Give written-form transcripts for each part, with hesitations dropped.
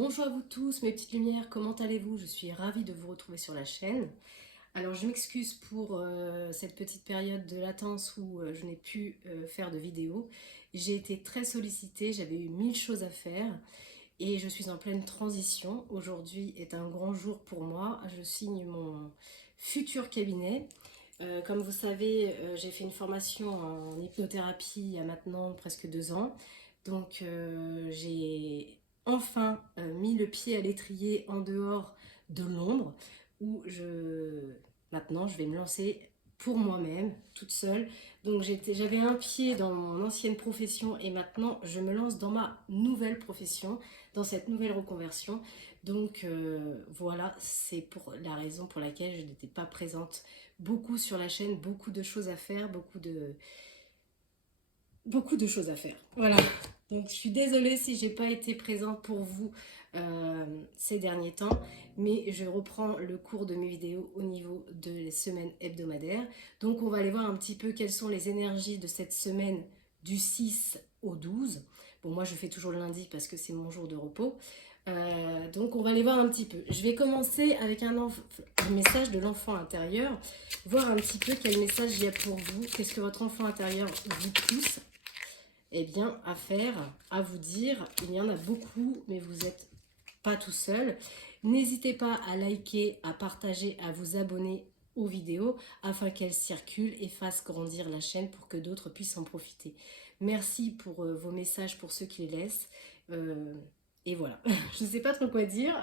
Bonjour à vous tous mes petites lumières, comment allez-vous? Je suis ravie de vous retrouver sur la chaîne. Alors je m'excuse pour cette petite période de latence où je n'ai pu faire de vidéo. J'ai été très sollicitée, j'avais eu 1000 choses à faire et je suis en pleine transition. Aujourd'hui est un grand jour pour moi, je signe mon futur cabinet. Comme vous savez, j'ai fait une formation en hypnothérapie il y a maintenant presque 2 ans. Donc j'ai enfin mis le pied à l'étrier en dehors de l'ombre où maintenant je vais me lancer pour moi-même, toute seule. Donc j'avais un pied dans mon ancienne profession et maintenant je me lance dans ma nouvelle profession, dans cette nouvelle reconversion. Donc voilà, c'est pour la raison pour laquelle je n'étais pas présente beaucoup sur la chaîne, beaucoup de choses à faire, beaucoup de choses à faire. Voilà. Donc je suis désolée si j'ai pas été présente pour vous ces derniers temps, mais je reprends le cours de mes vidéos au niveau de les semaines hebdomadaires. Donc on va aller voir un petit peu quelles sont les énergies de cette semaine du 6 au 12. Bon, moi je fais toujours le lundi parce que c'est mon jour de repos. Donc on va aller voir un petit peu. Je vais commencer avec un message de l'enfant intérieur, voir un petit peu quel message il y a pour vous, qu'est-ce que votre enfant intérieur vous pousse à faire, à vous dire. Il y en a beaucoup, mais vous n'êtes pas tout seul. N'hésitez pas à liker, à partager, à vous abonner aux vidéos afin qu'elles circulent et fassent grandir la chaîne pour que d'autres puissent en profiter. Merci pour vos messages, pour ceux qui les laissent. Et voilà, je ne sais pas trop quoi dire.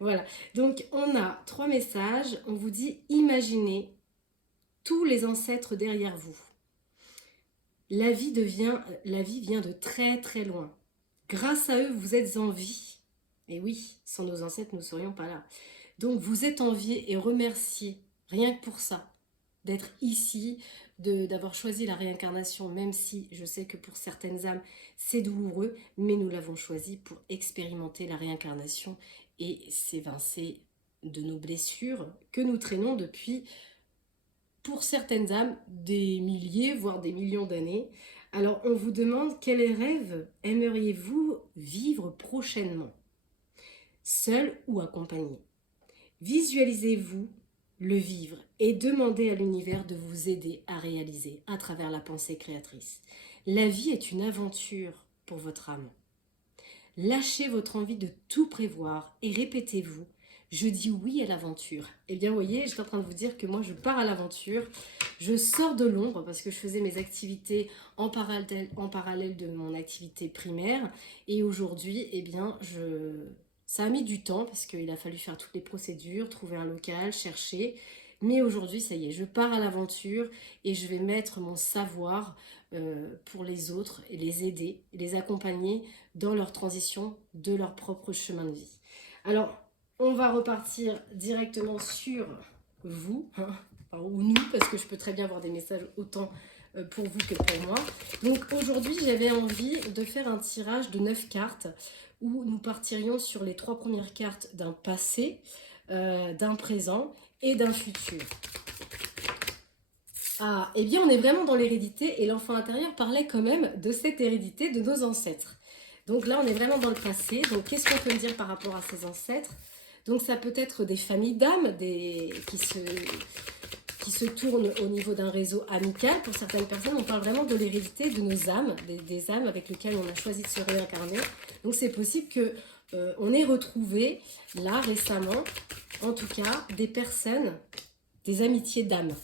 Voilà, donc on a 3 messages. On vous dit imaginez tous les ancêtres derrière vous. La vie vient de très très loin. Grâce à eux, vous êtes en vie. Et oui, sans nos ancêtres, nous ne serions pas là. Donc vous êtes enviés et remerciés, rien que pour ça, d'être ici, d'avoir choisi la réincarnation, même si je sais que pour certaines âmes, c'est douloureux, mais nous l'avons choisi pour expérimenter la réincarnation et s'évincer de nos blessures que nous traînons depuis, pour certaines âmes, des milliers, voire des millions d'années. Alors on vous demande quels rêves aimeriez-vous vivre prochainement, seul ou accompagné. Visualisez-vous le vivre et demandez à l'univers de vous aider à réaliser à travers la pensée créatrice. La vie est une aventure pour votre âme. Lâchez votre envie de tout prévoir et répétez-vous: je dis oui à l'aventure. Eh bien, vous voyez, je suis en train de vous dire que moi, je pars à l'aventure. Je sors de l'ombre parce que je faisais mes activités en parallèle de mon activité primaire. Et aujourd'hui, ça a mis du temps parce qu'il a fallu faire toutes les procédures, trouver un local, chercher. Mais aujourd'hui, ça y est, je pars à l'aventure et je vais mettre mon savoir pour les autres et les aider, les accompagner dans leur transition de leur propre chemin de vie. Alors, on va repartir directement sur vous, hein, ou nous, parce que je peux très bien avoir des messages autant pour vous que pour moi. Donc aujourd'hui, j'avais envie de faire un tirage de 9 cartes où nous partirions sur les 3 premières cartes d'un passé, d'un présent et d'un futur. Ah, eh bien on est vraiment dans l'hérédité et l'enfant intérieur parlait quand même de cette hérédité de nos ancêtres. Donc là on est vraiment dans le passé. Donc qu'est-ce qu'on peut me dire par rapport à ces ancêtres? Donc ça peut être des familles d'âmes qui se tournent au niveau d'un réseau amical. Pour certaines personnes, on parle vraiment de l'hérédité de nos âmes, des âmes avec lesquelles on a choisi de se réincarner. Donc c'est possible que on ait retrouvé là récemment, en tout cas, des personnes, des amitiés d'âmes,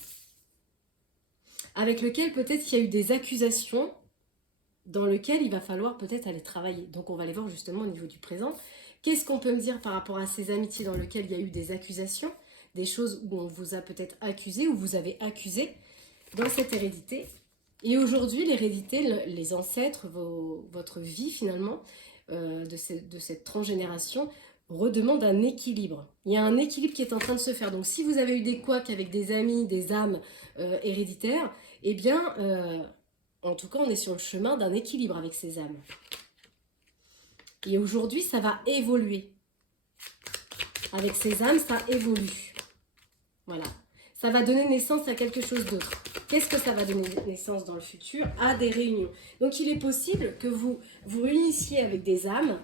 avec lesquelles peut-être il y a eu des accusations dans lesquelles il va falloir peut-être aller travailler. Donc on va aller voir justement au niveau du présent. Qu'est-ce qu'on peut me dire par rapport à ces amitiés dans lesquelles il y a eu des accusations, des choses où on vous a peut-être accusé, ou vous avez accusé dans cette hérédité. Et aujourd'hui, l'hérédité, les ancêtres, votre vie finalement, de cette transgénération, redemande un équilibre. Il y a un équilibre qui est en train de se faire. Donc si vous avez eu des couacs avec des amis, des âmes héréditaires, eh bien, en tout cas, on est sur le chemin d'un équilibre avec ces âmes. Et aujourd'hui, ça va évoluer. Avec ces âmes, ça évolue. Voilà. Ça va donner naissance à quelque chose d'autre. Qu'est-ce que ça va donner naissance dans le futur? À des réunions. Donc, il est possible que vous vous réunissiez avec des âmes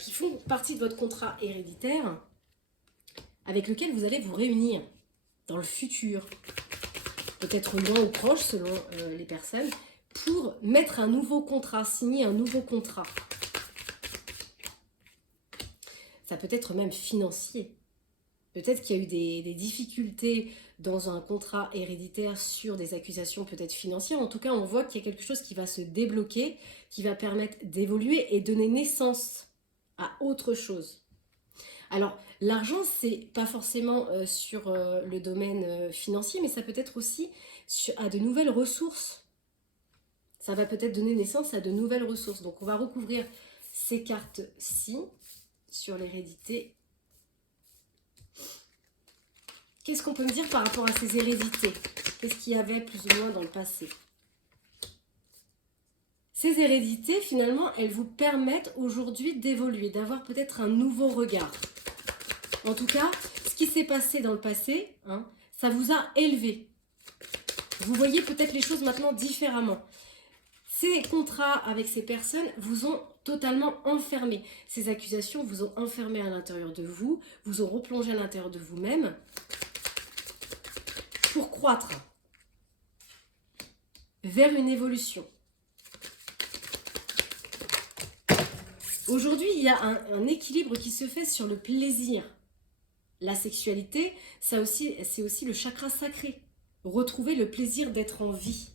qui font partie de votre contrat héréditaire, avec lequel vous allez vous réunir dans le futur, peut-être loin ou proche selon les personnes, pour mettre un nouveau contrat, signer un nouveau contrat. Ça peut être même financier. Peut-être qu'il y a eu des difficultés dans un contrat héréditaire sur des accusations peut-être financières. En tout cas, on voit qu'il y a quelque chose qui va se débloquer, qui va permettre d'évoluer et donner naissance à autre chose. Alors, l'argent, c'est pas forcément sur le domaine financier, mais ça peut être aussi à de nouvelles ressources. Ça va peut-être donner naissance à de nouvelles ressources. Donc, on va recouvrir ces cartes-ci sur l'hérédité. Qu'est-ce qu'on peut me dire par rapport à ces hérédités? Qu'est-ce qu'il y avait plus ou moins dans le passé? Ces hérédités, finalement, elles vous permettent aujourd'hui d'évoluer, d'avoir peut-être un nouveau regard. En tout cas, ce qui s'est passé dans le passé, hein, ça vous a élevé. Vous voyez peut-être les choses maintenant différemment. Ces contrats avec ces personnes vous ont totalement enfermé. Ces accusations vous ont enfermé à l'intérieur de vous, vous ont replongé à l'intérieur de vous-même pour croître vers une évolution. Aujourd'hui, il y a un équilibre qui se fait sur le plaisir. La sexualité, c'est aussi le chakra sacré. Retrouver le plaisir d'être en vie.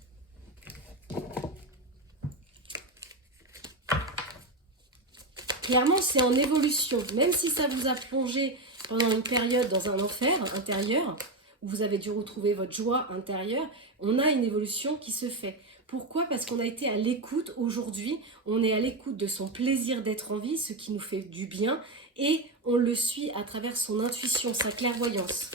Clairement, c'est en évolution. Même si ça vous a plongé pendant une période dans un enfer intérieur, où vous avez dû retrouver votre joie intérieure, on a une évolution qui se fait. Pourquoi? Parce qu'on a été à l'écoute aujourd'hui, on est à l'écoute de son plaisir d'être en vie, ce qui nous fait du bien, et on le suit à travers son intuition, sa clairvoyance.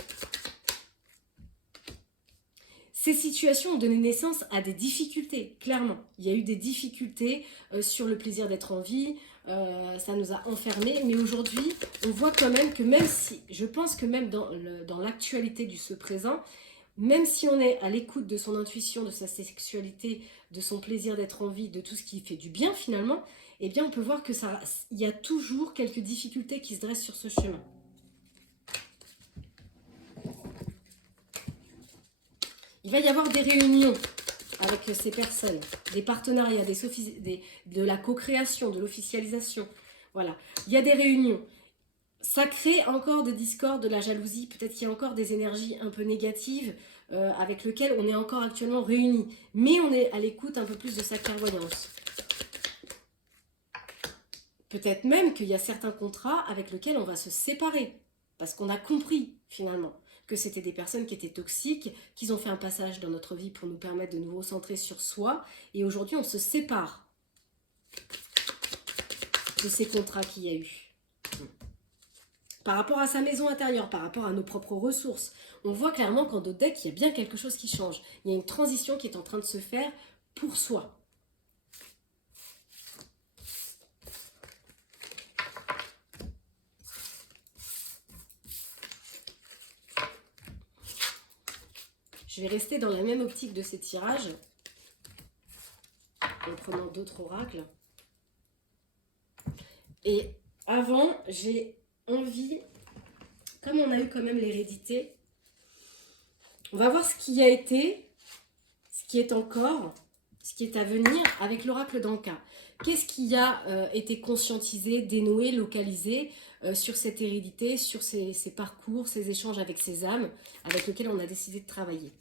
Ces situations ont donné naissance à des difficultés, clairement. Il y a eu des difficultés sur le plaisir d'être en vie, ça nous a enfermés, mais aujourd'hui, on voit quand même que même si, je pense que même dans l'actualité de ce présent, même si on est à l'écoute de son intuition, de sa sexualité, de son plaisir d'être en vie, de tout ce qui fait du bien finalement, eh bien on peut voir que il y a toujours quelques difficultés qui se dressent sur ce chemin. Il va y avoir des réunions avec ces personnes, des partenariats, de la co-création, de l'officialisation. Voilà, il y a des réunions. Ça crée encore des discordes, de la jalousie, peut-être qu'il y a encore des énergies un peu négatives avec lesquelles on est encore actuellement réunis. Mais on est à l'écoute un peu plus de sa clairvoyance. Peut-être même qu'il y a certains contrats avec lesquels on va se séparer. Parce qu'on a compris finalement que c'était des personnes qui étaient toxiques, qu'ils ont fait un passage dans notre vie pour nous permettre de nous recentrer sur soi. Et aujourd'hui, on se sépare de ces contrats qu'il y a eu. Par rapport à sa maison intérieure, par rapport à nos propres ressources, on voit clairement qu'en dos de deck, il y a bien quelque chose qui change. Il y a une transition qui est en train de se faire pour soi. Je vais rester dans la même optique de ces tirages, en prenant d'autres oracles. Et avant, j'ai envie, comme on a eu quand même l'hérédité, on va voir ce qui a été, ce qui est encore, ce qui est à venir avec l'oracle d'Anka. Qu'est-ce qui a été conscientisé, dénoué, localisé sur cette hérédité, sur ces parcours, ces échanges avec ces âmes avec lesquelles on a décidé de travailler.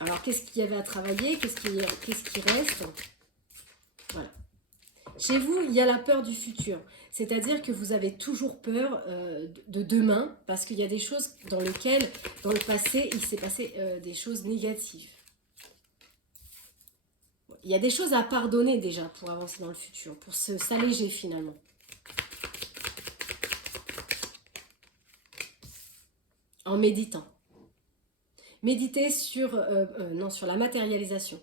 Alors, qu'est-ce qu'il y avait à travailler? Qu'est-ce qui reste? Voilà. Chez vous, il y a la peur du futur. C'est-à-dire que vous avez toujours peur de demain parce qu'il y a des choses dans lesquelles, dans le passé, il s'est passé des choses négatives. Il y a des choses à pardonner déjà pour avancer dans le futur, pour s'alléger finalement. En méditant. Méditer sur la matérialisation.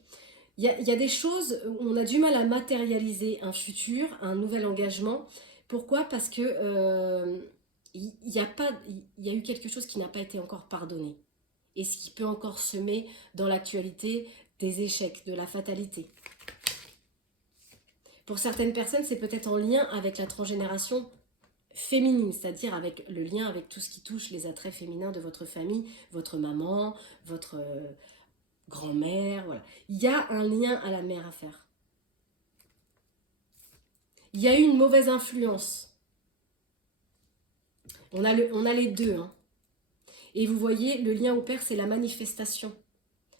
Il y a des choses où on a du mal à matérialiser un futur, un nouvel engagement. Pourquoi? Parce que il y a eu quelque chose qui n'a pas été encore pardonné. Et ce qui peut encore semer dans l'actualité des échecs, de la fatalité. Pour certaines personnes, c'est peut-être en lien avec la transgénération féminine, c'est-à-dire avec le lien avec tout ce qui touche les attraits féminins de votre famille, votre maman, votre grand-mère, voilà. Il y a un lien à la mère à faire. Il y a eu une mauvaise influence. On a les deux. Hein. Et vous voyez, le lien au père, c'est la manifestation.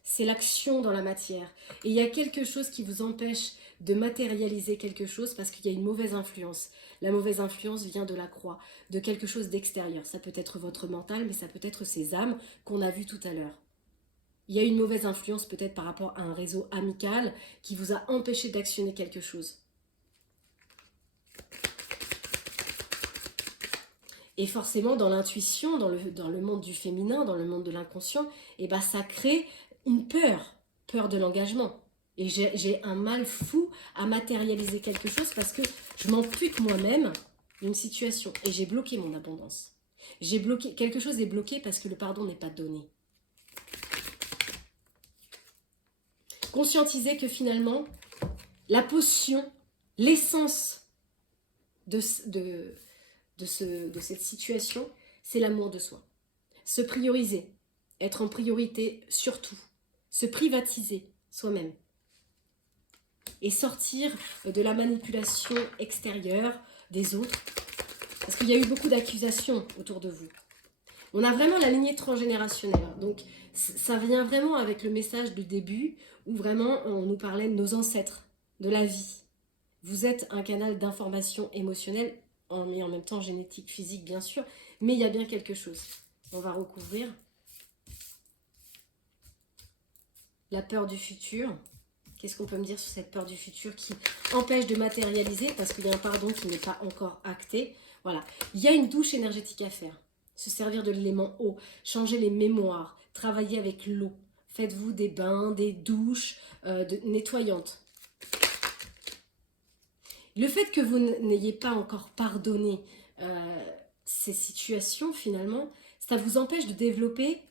C'est l'action dans la matière. Et il y a quelque chose qui vous empêche de matérialiser quelque chose parce qu'il y a une mauvaise influence. La mauvaise influence vient de la croix, de quelque chose d'extérieur. Ça peut être votre mental, mais ça peut être ces âmes qu'on a vues tout à l'heure. Il y a une mauvaise influence peut-être par rapport à un réseau amical qui vous a empêché d'actionner quelque chose. Et forcément, dans l'intuition, dans le monde du féminin, dans le monde de l'inconscient, eh ben, ça crée une peur de l'engagement. Et j'ai un mal fou à matérialiser quelque chose parce que je m'ampute moi-même d'une situation. Et j'ai bloqué mon abondance. Quelque chose est bloqué parce que le pardon n'est pas donné. Conscientiser que finalement, la potion, l'essence de cette situation, c'est l'amour de soi. Se prioriser, être en priorité surtout, se privatiser soi-même et sortir de la manipulation extérieure des autres, parce qu'il y a eu beaucoup d'accusations autour de vous. On a vraiment la lignée transgénérationnelle, donc ça vient vraiment avec le message du début, où vraiment on nous parlait de nos ancêtres, de la vie. Vous êtes un canal d'information émotionnelle, mais en même temps génétique, physique bien sûr, mais il y a bien quelque chose. On va recouvrir la peur du futur. Qu'est-ce qu'on peut me dire sur cette peur du futur qui empêche de matérialiser parce qu'il y a un pardon qui n'est pas encore acté. Voilà, il y a une douche énergétique à faire. Se servir de l'élément eau, changer les mémoires, travailler avec l'eau. Faites-vous des bains, des douches nettoyantes. Le fait que vous n'ayez pas encore pardonné ces situations, finalement, ça vous empêche de développer.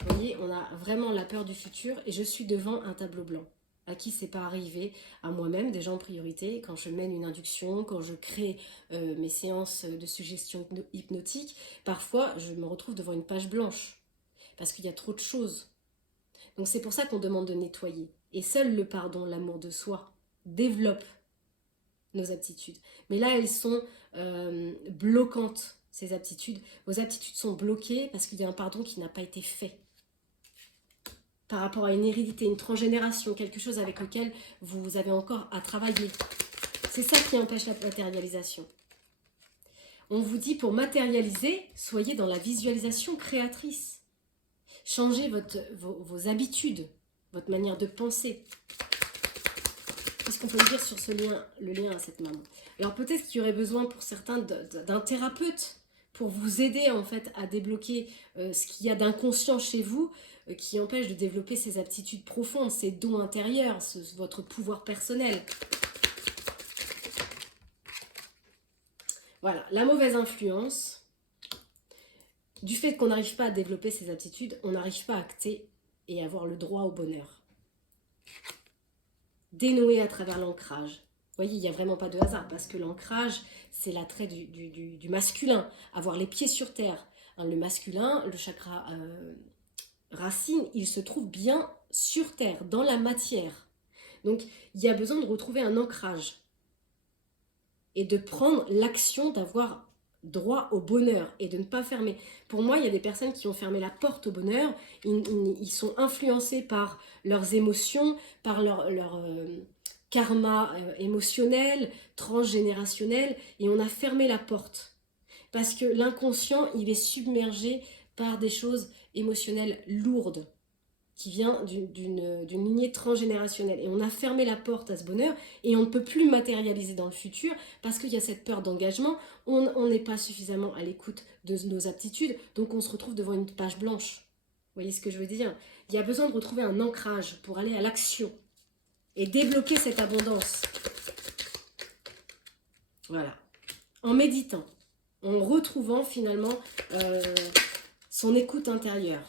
Vous voyez, on a vraiment la peur du futur et je suis devant un tableau blanc. À qui c'est pas arrivé, à moi-même, déjà en priorité, quand je mène une induction, quand je crée mes séances de suggestion hypnotique, parfois je me retrouve devant une page blanche, parce qu'il y a trop de choses. Donc c'est pour ça qu'on demande de nettoyer. Et seul le pardon, l'amour de soi, développe nos aptitudes. Mais là, elles sont bloquantes, ces aptitudes. Vos aptitudes sont bloquées parce qu'il y a un pardon qui n'a pas été fait. Par rapport à une hérédité, une transgénération, quelque chose avec lequel vous avez encore à travailler. C'est ça qui empêche la matérialisation. On vous dit pour matérialiser, soyez dans la visualisation créatrice. Changez vos habitudes, votre manière de penser. Qu'est-ce qu'on peut dire sur le lien à cette maman? Alors peut-être qu'il y aurait besoin pour certains d'un thérapeute pour vous aider en fait à débloquer ce qu'il y a d'inconscient chez vous qui empêche de développer ces aptitudes profondes, ces dons intérieurs, votre pouvoir personnel. Voilà, la mauvaise influence, du fait qu'on n'arrive pas à développer ces aptitudes, on n'arrive pas à acter et avoir le droit au bonheur. Dénouer à travers l'ancrage. Vous voyez, il n'y a vraiment pas de hasard, parce que l'ancrage, c'est l'attrait du masculin, avoir les pieds sur terre. Hein, le masculin, le chakra racine, il se trouve bien sur terre, dans la matière. Donc, il y a besoin de retrouver un ancrage et de prendre l'action d'avoir droit au bonheur et de ne pas fermer. Pour moi, il y a des personnes qui ont fermé la porte au bonheur, ils sont influencés par leurs émotions, par leur karma émotionnel, transgénérationnel, et on a fermé la porte. Parce que l'inconscient, il est submergé par des choses émotionnelles lourdes qui vient d'une lignée transgénérationnelle. Et on a fermé la porte à ce bonheur et on ne peut plus matérialiser dans le futur parce qu'il y a cette peur d'engagement. On n'est pas suffisamment à l'écoute de nos aptitudes, donc on se retrouve devant une page blanche. Vous voyez ce que je veux dire? Il y a besoin de retrouver un ancrage pour aller à l'action et débloquer cette abondance. Voilà. En méditant, en retrouvant finalement son écoute intérieure.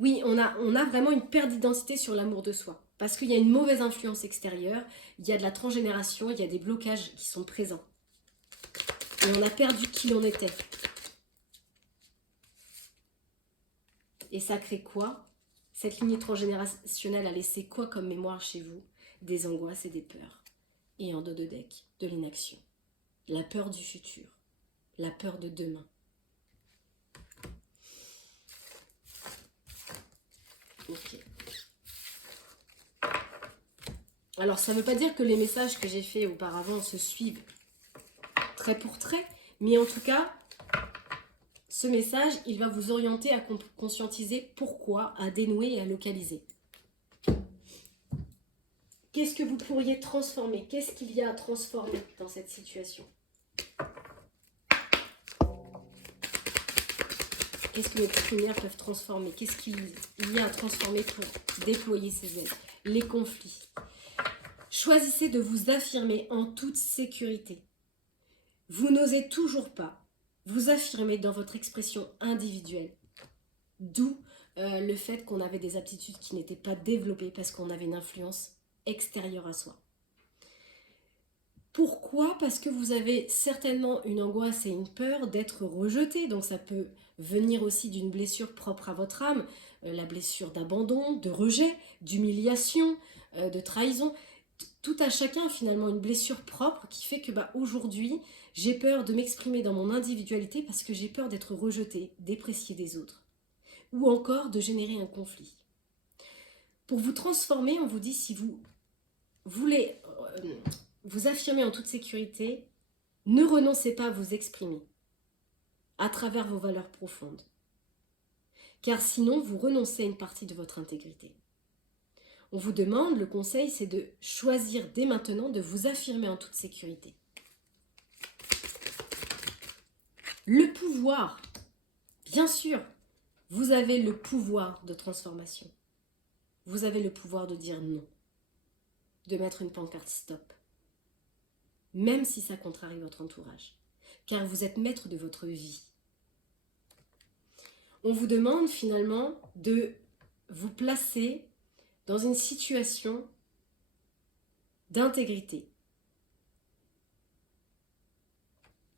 Oui, on a vraiment une perte d'identité sur l'amour de soi. Parce qu'il y a une mauvaise influence extérieure, il y a de la transgénération, il y a des blocages qui sont présents. Et on a perdu qui l'on était. Et ça crée quoi? Cette lignée transgénérationnelle a laissé quoi comme mémoire chez vous? Des angoisses et des peurs. Et en dos de deck, de l'inaction. La peur du futur. La peur de demain. Ok. Alors, ça ne veut pas dire que les messages que j'ai faits auparavant se suivent trait pour trait, mais en tout cas, ce message, il va vous orienter à conscientiser pourquoi, à dénouer et à localiser. Qu'est-ce que vous pourriez transformer? Qu'est-ce qu'il y a à transformer dans cette situation? Qu'est-ce que les lumières peuvent transformer? Qu'est-ce qu'il y a à transformer pour déployer ces aides? Les conflits. Choisissez de vous affirmer en toute sécurité. Vous n'osez toujours pas vous affirmer dans votre expression individuelle. D'où le fait qu'on avait des aptitudes qui n'étaient pas développées parce qu'on avait une influence extérieure à soi. Pourquoi? Parce que vous avez certainement une angoisse et une peur d'être rejeté. Donc ça peut venir aussi d'une blessure propre à votre âme, la blessure d'abandon, de rejet, d'humiliation, de trahison. Tout à chacun finalement une blessure propre qui fait que aujourd'hui j'ai peur de m'exprimer dans mon individualité parce que j'ai peur d'être rejeté, déprécié des autres. Ou encore de générer un conflit. Pour vous transformer, on vous dit si vous voulez vous affirmer en toute sécurité, ne renoncez pas à vous exprimer à travers vos valeurs profondes. Car sinon, vous renoncez à une partie de votre intégrité. On vous demande, le conseil, c'est de choisir dès maintenant de vous affirmer en toute sécurité. Le pouvoir, bien sûr, vous avez le pouvoir de transformation. Vous avez le pouvoir de dire non, de mettre une pancarte stop, même si ça contrarie votre entourage, car vous êtes maître de votre vie. On vous demande finalement de vous placer dans une situation d'intégrité.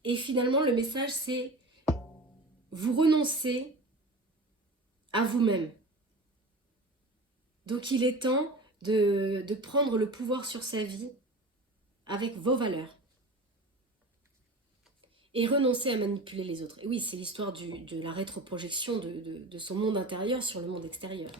Et finalement, le message, c'est vous renoncez à vous-même. Donc, il est temps de prendre le pouvoir sur sa vie avec vos valeurs. Et renoncer à manipuler les autres. Et oui, c'est l'histoire de la rétroprojection de son monde intérieur sur le monde extérieur.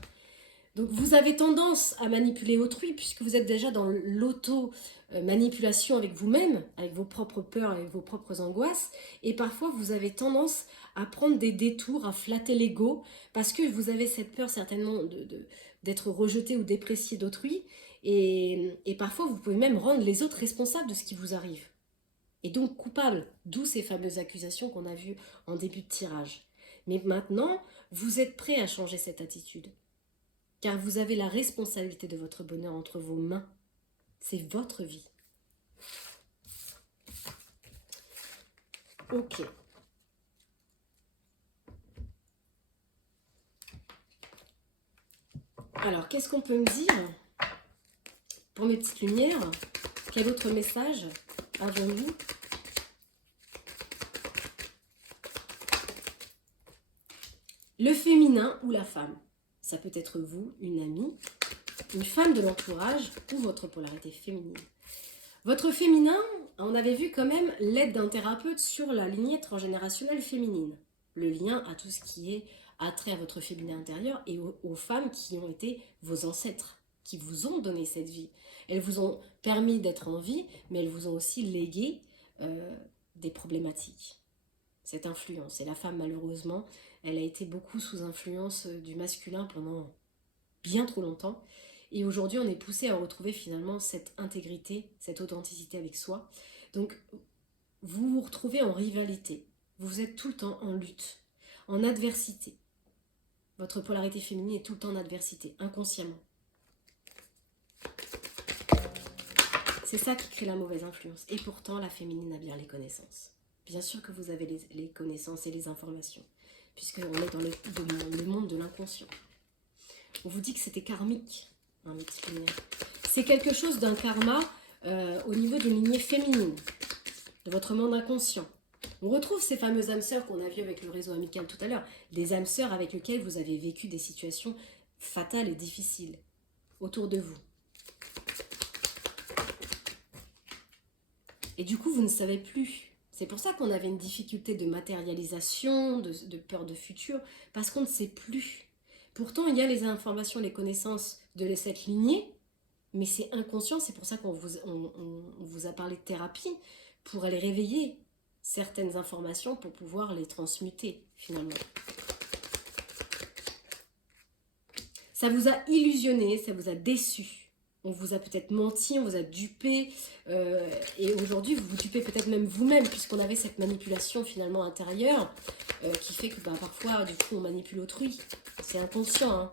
Donc vous avez tendance à manipuler autrui puisque vous êtes déjà dans l'auto-manipulation avec vous-même, avec vos propres peurs, avec vos propres angoisses. Et parfois vous avez tendance à prendre des détours, à flatter l'ego parce que vous avez cette peur certainement d'être rejeté ou déprécié d'autrui. Et parfois vous pouvez même rendre les autres responsables de ce qui vous arrive. Et donc coupable, d'où ces fameuses accusations qu'on a vues en début de tirage. Mais maintenant, vous êtes prêt à changer cette attitude. Car vous avez la responsabilité de votre bonheur entre vos mains. C'est votre vie. Ok. Alors, qu'est-ce qu'on peut me dire pour mes petites lumières? Quel autre message avons-nous? Le féminin ou la femme. Ça peut être vous, une amie, une femme de l'entourage ou votre polarité féminine. Votre féminin, on avait vu quand même l'aide d'un thérapeute sur la lignée transgénérationnelle féminine. Le lien à tout ce qui est attrait à votre féminin intérieur et aux femmes qui ont été vos ancêtres, qui vous ont donné cette vie. Elles vous ont permis d'être en vie, mais elles vous ont aussi légué des problématiques. Cette influence. Et la femme, malheureusement, elle a été beaucoup sous influence du masculin pendant bien trop longtemps. Et aujourd'hui, on est poussé à retrouver finalement cette intégrité, cette authenticité avec soi. Donc, vous vous retrouvez en rivalité. Vous êtes tout le temps en lutte, en adversité. Votre polarité féminine est tout le temps en adversité, inconsciemment. C'est ça qui crée la mauvaise influence. Et pourtant, la féminine a bien les connaissances. Bien sûr que vous avez les connaissances et les informations, puisqu'on est dans le monde de l'inconscient. On vous dit que c'était karmique. un mythique lunaire. C'est quelque chose d'un karma au niveau d'une lignée féminine, de votre monde inconscient. On retrouve ces fameuses âmes sœurs qu'on a vues avec le réseau amical tout à l'heure, des âmes sœurs avec lesquelles vous avez vécu des situations fatales et difficiles autour de vous. Et du coup, vous ne savez plus. C'est pour ça qu'on avait une difficulté de matérialisation, de peur de futur, parce qu'on ne sait plus. Pourtant, il y a les informations, les connaissances de cette lignée, mais c'est inconscient. C'est pour ça qu'on vous a parlé de thérapie, pour aller réveiller certaines informations, pour pouvoir les transmuter, finalement. Ça vous a illusionné, ça vous a déçu. On vous a peut-être menti, on vous a dupé, et aujourd'hui vous vous dupez peut-être même vous-même, puisqu'on avait cette manipulation finalement intérieure, qui fait que parfois du coup on manipule autrui. C'est inconscient, hein,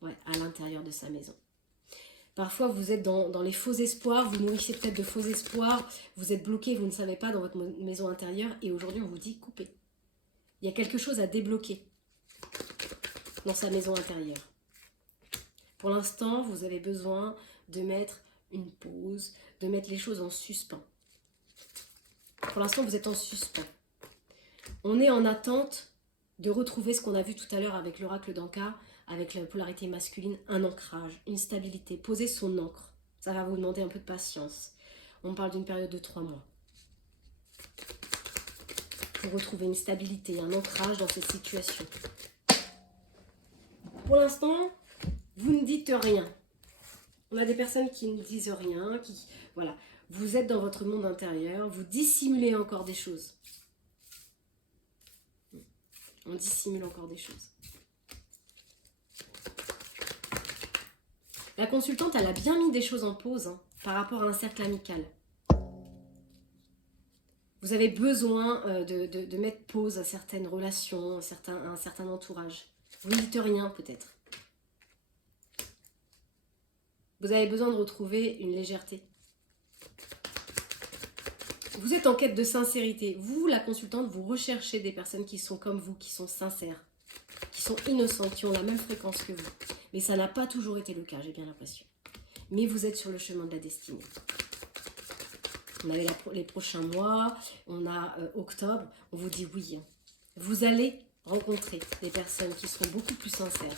ouais, à l'intérieur de sa maison. Parfois vous êtes dans les faux espoirs, vous nourrissez peut-être de faux espoirs, vous êtes bloqué, vous ne savez pas dans votre maison intérieure, et aujourd'hui on vous dit coupez. Il y a quelque chose à débloquer dans sa maison intérieure. Pour l'instant, vous avez besoin de mettre une pause, de mettre les choses en suspens. Pour l'instant, vous êtes en suspens. On est en attente de retrouver ce qu'on a vu tout à l'heure avec l'oracle d'Anka, avec la polarité masculine, un ancrage, une stabilité, poser son ancre. Ça va vous demander un peu de patience. On parle d'une période de 3 mois. Pour retrouver une stabilité, un ancrage dans cette situation. Pour l'instant, vous ne dites rien. On a des personnes qui ne disent rien, voilà. Vous êtes dans votre monde intérieur, vous dissimulez encore des choses. On dissimule encore des choses. La consultante, elle a bien mis des choses en pause, hein, par rapport à un cercle amical. Vous avez besoin de mettre pause à certaines relations, à un certain entourage. Vous ne dites rien peut-être. Vous avez besoin de retrouver une légèreté. Vous êtes en quête de sincérité. Vous, la consultante, vous recherchez des personnes qui sont comme vous, qui sont sincères, qui sont innocentes, qui ont la même fréquence que vous. Mais ça n'a pas toujours été le cas, j'ai bien l'impression. Mais vous êtes sur le chemin de la destinée. On avait les prochains mois, on a octobre, on vous dit oui. Vous allez rencontrer des personnes qui seront beaucoup plus sincères.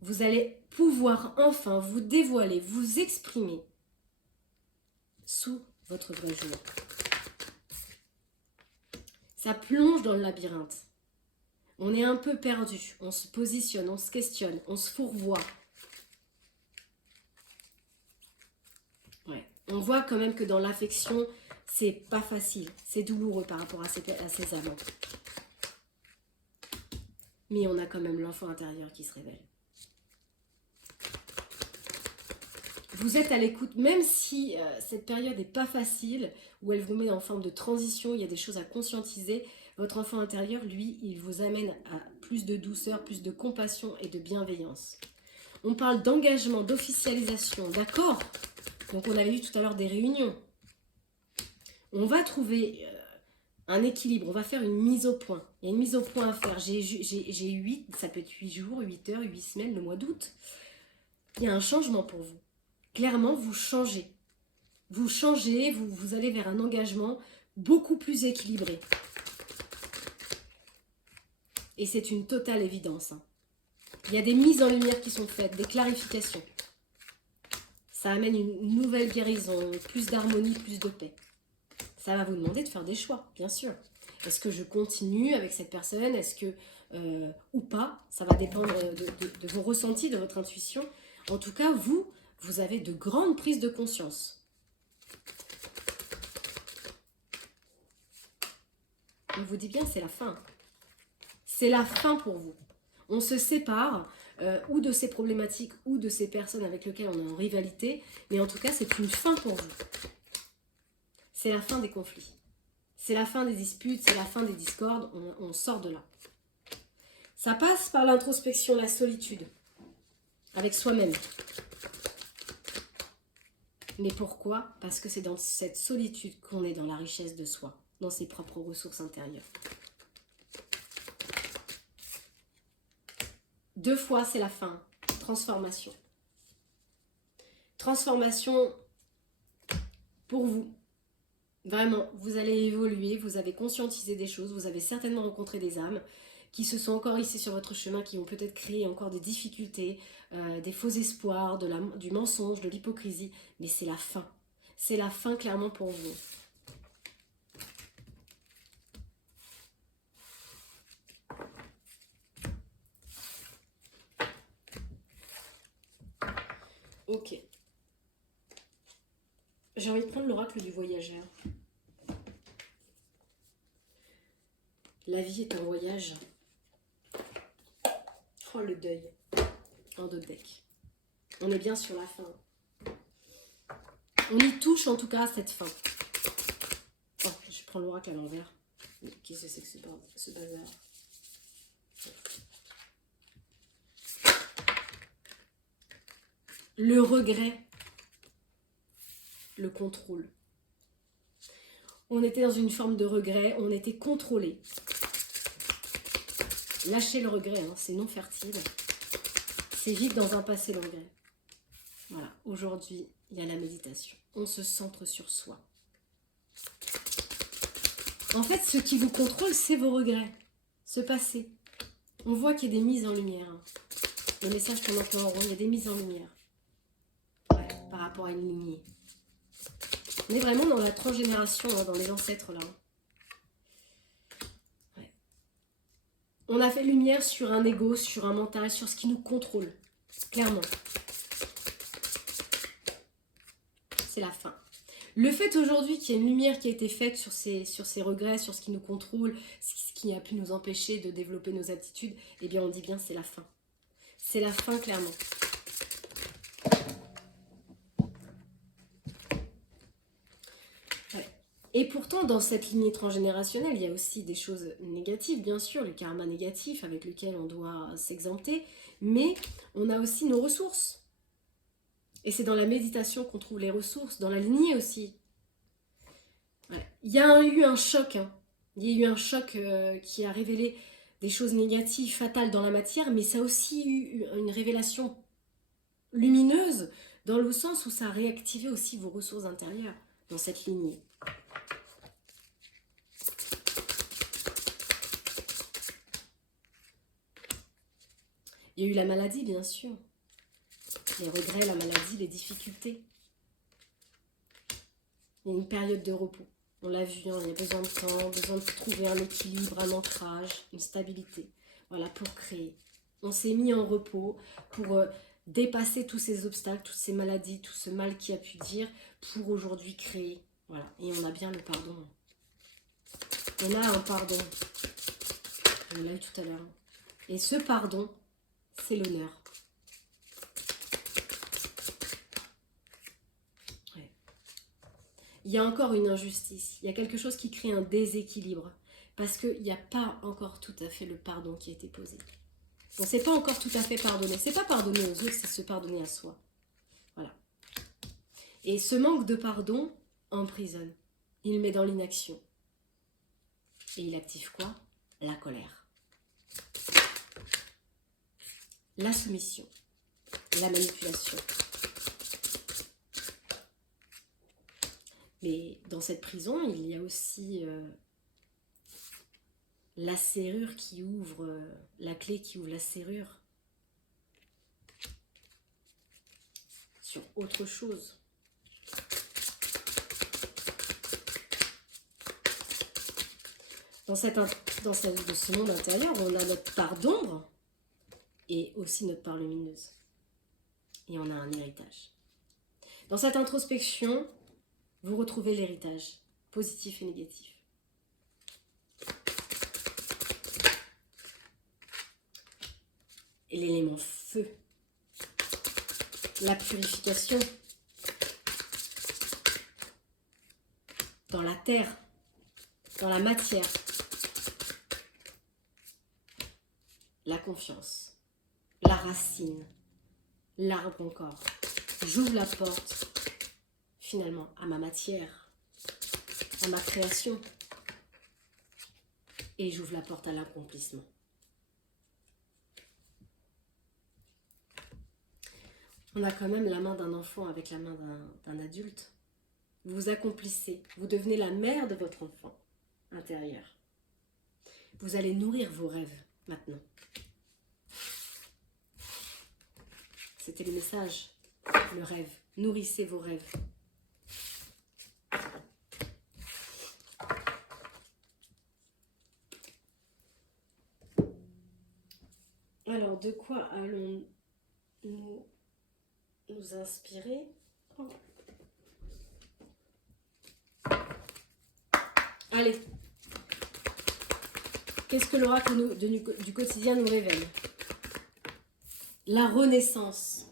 Vous allez pouvoir enfin vous dévoiler, vous exprimer sous votre vrai jour. Ça plonge dans le labyrinthe. On est un peu perdu, on se positionne, on se questionne, on se fourvoie. Ouais. On voit quand même que dans l'affection, c'est pas facile, c'est douloureux par rapport à ces amants. Mais on a quand même l'enfant intérieur qui se révèle. Vous êtes à l'écoute, même si cette période n'est pas facile, où elle vous met en forme de transition, il y a des choses à conscientiser, votre enfant intérieur, lui, il vous amène à plus de douceur, plus de compassion et de bienveillance. On parle d'engagement, d'officialisation, d'accord? Donc on avait vu tout à l'heure des réunions. On va trouver un équilibre, on va faire une mise au point. Il y a une mise au point à faire. J'ai 8, ça peut être 8 jours, 8 heures, 8 semaines, le mois d'août. Il y a un changement pour vous. Clairement, vous changez. Vous changez, vous allez vers un engagement beaucoup plus équilibré. Et c'est une totale évidence. Hein. Il y a des mises en lumière qui sont faites, des clarifications. Ça amène une nouvelle guérison, plus d'harmonie, plus de paix. Ça va vous demander de faire des choix, bien sûr. Est-ce que je continue avec cette personne? Est-ce que, ou pas? Ça va dépendre de vos ressentis, de votre intuition. En tout cas, vous avez de grandes prises de conscience. On vous dit bien, c'est la fin. C'est la fin pour vous. On se sépare, ou de ces problématiques, ou de ces personnes avec lesquelles on est en rivalité. Mais en tout cas, c'est une fin pour vous. C'est la fin des conflits. C'est la fin des disputes, c'est la fin des discordes. On sort de là. Ça passe par l'introspection, la solitude. Avec soi-même. Mais pourquoi? Parce que c'est dans cette solitude qu'on est dans la richesse de soi, dans ses propres ressources intérieures. 2 fois, c'est la fin. transformation. Transformation pour vous. Vraiment, vous allez évoluer, vous avez conscientisé des choses, vous avez certainement rencontré des âmes qui se sont encore ici sur votre chemin, qui ont peut-être créé encore des difficultés, des faux espoirs, du mensonge, de l'hypocrisie, mais c'est la fin. C'est la fin clairement pour vous. Ok. J'ai envie de prendre l'oracle du voyageur. La vie est un voyage. Oh, le deuil. En deux decks. On est bien sur la fin. On y touche en tout cas à cette fin. Oh, je prends l'oracle à l'envers. Qu'est-ce que c'est que ce bazar? Le regret. Le contrôle. On était dans une forme de regret, on était contrôlé. Lâchez le regret, hein, c'est non fertile. C'est vivre dans un passé de regret. Voilà, aujourd'hui, il y a la méditation. On se centre sur soi. En fait, ce qui vous contrôle, c'est vos regrets, ce passé. On voit qu'il y a des mises en lumière. Hein. Le message qu'on entend en rond, il y a des mises en lumière. Ouais, par rapport à une lignée. On est vraiment dans la transgénération, hein, dans les ancêtres là. Ouais. On a fait lumière sur un ego, sur un mental, sur ce qui nous contrôle. Clairement. C'est la fin. Le fait aujourd'hui qu'il y ait une lumière qui a été faite sur ces regrets, sur ce qui nous contrôle, ce qui a pu nous empêcher de développer nos aptitudes, eh bien on dit bien c'est la fin. C'est la fin clairement. Ouais. Et pourtant dans cette lignée transgénérationnelle, il y a aussi des choses négatives, bien sûr, le karma négatif avec lequel on doit s'exempter, mais on a aussi nos ressources. Et c'est dans la méditation qu'on trouve les ressources, dans la lignée aussi. Ouais. Il y a eu un choc. Hein. Il y a eu un choc qui a révélé des choses négatives, fatales dans la matière, mais ça a aussi eu une révélation lumineuse dans le sens où ça a réactivé aussi vos ressources intérieures dans cette lignée. Il y a eu la maladie, bien sûr. Les regrets, la maladie, les difficultés. Il y a une période de repos. On l'a vu, hein, il y a besoin de temps, besoin de trouver un équilibre, un ancrage, une stabilité. Voilà, pour créer. On s'est mis en repos pour dépasser tous ces obstacles, toutes ces maladies, tout ce mal qui a pu dire, pour aujourd'hui créer. Voilà, et on a bien le pardon. On a un pardon. On l'a eu tout à l'heure. Et ce pardon, c'est l'honneur. Il y a encore une injustice, il y a quelque chose qui crée un déséquilibre, parce qu'il n'y a pas encore tout à fait le pardon qui a été posé. On ne s'est pas encore tout à fait pardonné. C'est pas pardonner aux autres, c'est se pardonner à soi. Voilà. Et ce manque de pardon emprisonne. Il met dans l'inaction. Et il active quoi? La colère. La soumission. La manipulation. Mais dans cette prison, il y a aussi la serrure qui ouvre, la clé qui ouvre la serrure sur autre chose. Dans ce monde intérieur, on a notre part d'ombre et aussi notre part lumineuse. Et on a un héritage. Dans cette introspection, vous retrouvez l'héritage, positif et négatif. Et l'élément feu, la purification dans la terre, dans la matière, la confiance, la racine, l'arbre encore. J'ouvre la porte finalement à ma matière, à ma création, et j'ouvre la porte à l'accomplissement. On a quand même la main d'un enfant avec la main d'un adulte. Vous accomplissez, vous devenez la mère de votre enfant intérieur. Vous allez nourrir vos rêves maintenant. C'était le message, le rêve. Nourrissez vos rêves. Alors, de quoi allons-nous nous inspirer? Allez. Qu'est-ce que l'oracle du quotidien nous révèle? La renaissance.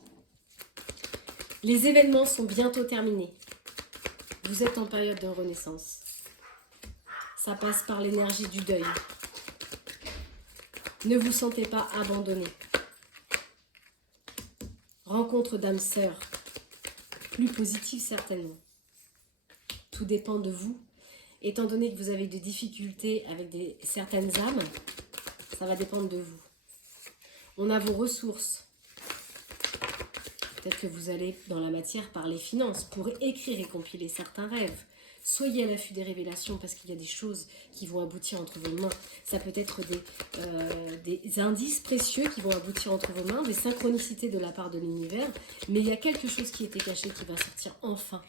Les événements sont bientôt terminés. Vous êtes en période de renaissance. Ça passe par l'énergie du deuil. Ne vous sentez pas abandonné. Rencontre d'âmes sœurs. Plus positive certainement. Tout dépend de vous. Étant donné que vous avez des difficultés avec certaines âmes, ça va dépendre de vous. On a vos ressources. Peut-être que vous allez dans la matière par les finances pour écrire et compiler certains rêves. Soyez à l'affût des révélations parce qu'il y a des choses qui vont aboutir entre vos mains. Ça peut être des indices précieux qui vont aboutir entre vos mains, des synchronicités de la part de l'univers. Mais il y a quelque chose qui était caché qui va sortir enfin.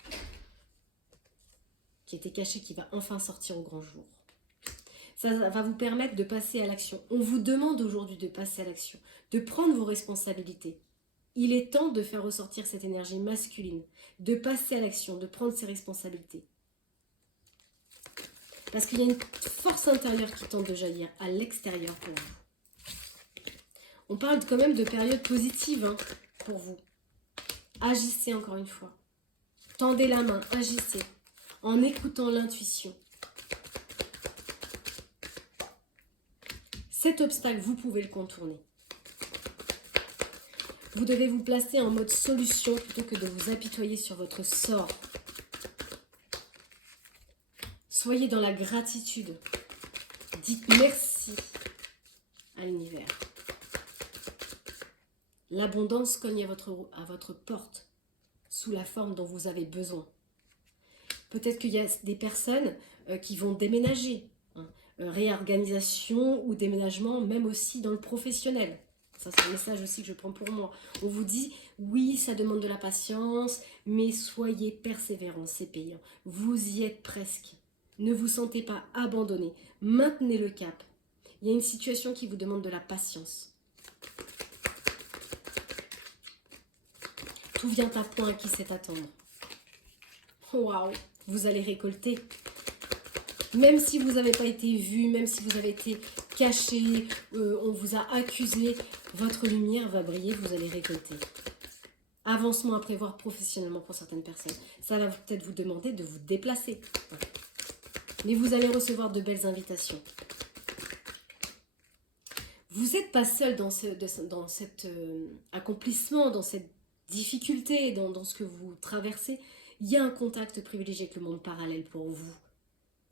Qui était caché, qui va enfin sortir au grand jour. Ça va vous permettre de passer à l'action. On vous demande aujourd'hui de passer à l'action, de prendre vos responsabilités. Il est temps de faire ressortir cette énergie masculine, de passer à l'action, de prendre ses responsabilités. Parce qu'il y a une force intérieure qui tente de jaillir à l'extérieur pour vous. On parle quand même de période positive pour vous. Agissez encore une fois. Tendez la main, agissez. En écoutant l'intuition. Cet obstacle, vous pouvez le contourner. Vous devez vous placer en mode solution plutôt que de vous apitoyer sur votre sort. Soyez dans la gratitude. Dites merci à l'univers. L'abondance cogne à votre porte sous la forme dont vous avez besoin. Peut-être qu'il y a des personnes qui vont déménager. Réorganisation ou déménagement, même aussi dans le professionnel. Ça, c'est un message aussi que je prends pour moi. On vous dit, oui, ça demande de la patience, mais soyez persévérants, c'est payant. Vous y êtes presque. Ne vous sentez pas abandonné. Maintenez le cap. Il y a une situation qui vous demande de la patience. Tout vient à point qui sait attendre. Waouh, vous allez récolter. Même si vous n'avez pas été vu, même si vous avez été caché, on vous a accusé, votre lumière va briller, vous allez récolter. Avancement à prévoir professionnellement pour certaines personnes. Ça va peut-être vous demander de vous déplacer. Mais vous allez recevoir de belles invitations. Vous n'êtes pas seul dans cet accomplissement, dans cette difficulté, dans ce que vous traversez. Il y a un contact privilégié avec le monde parallèle pour vous.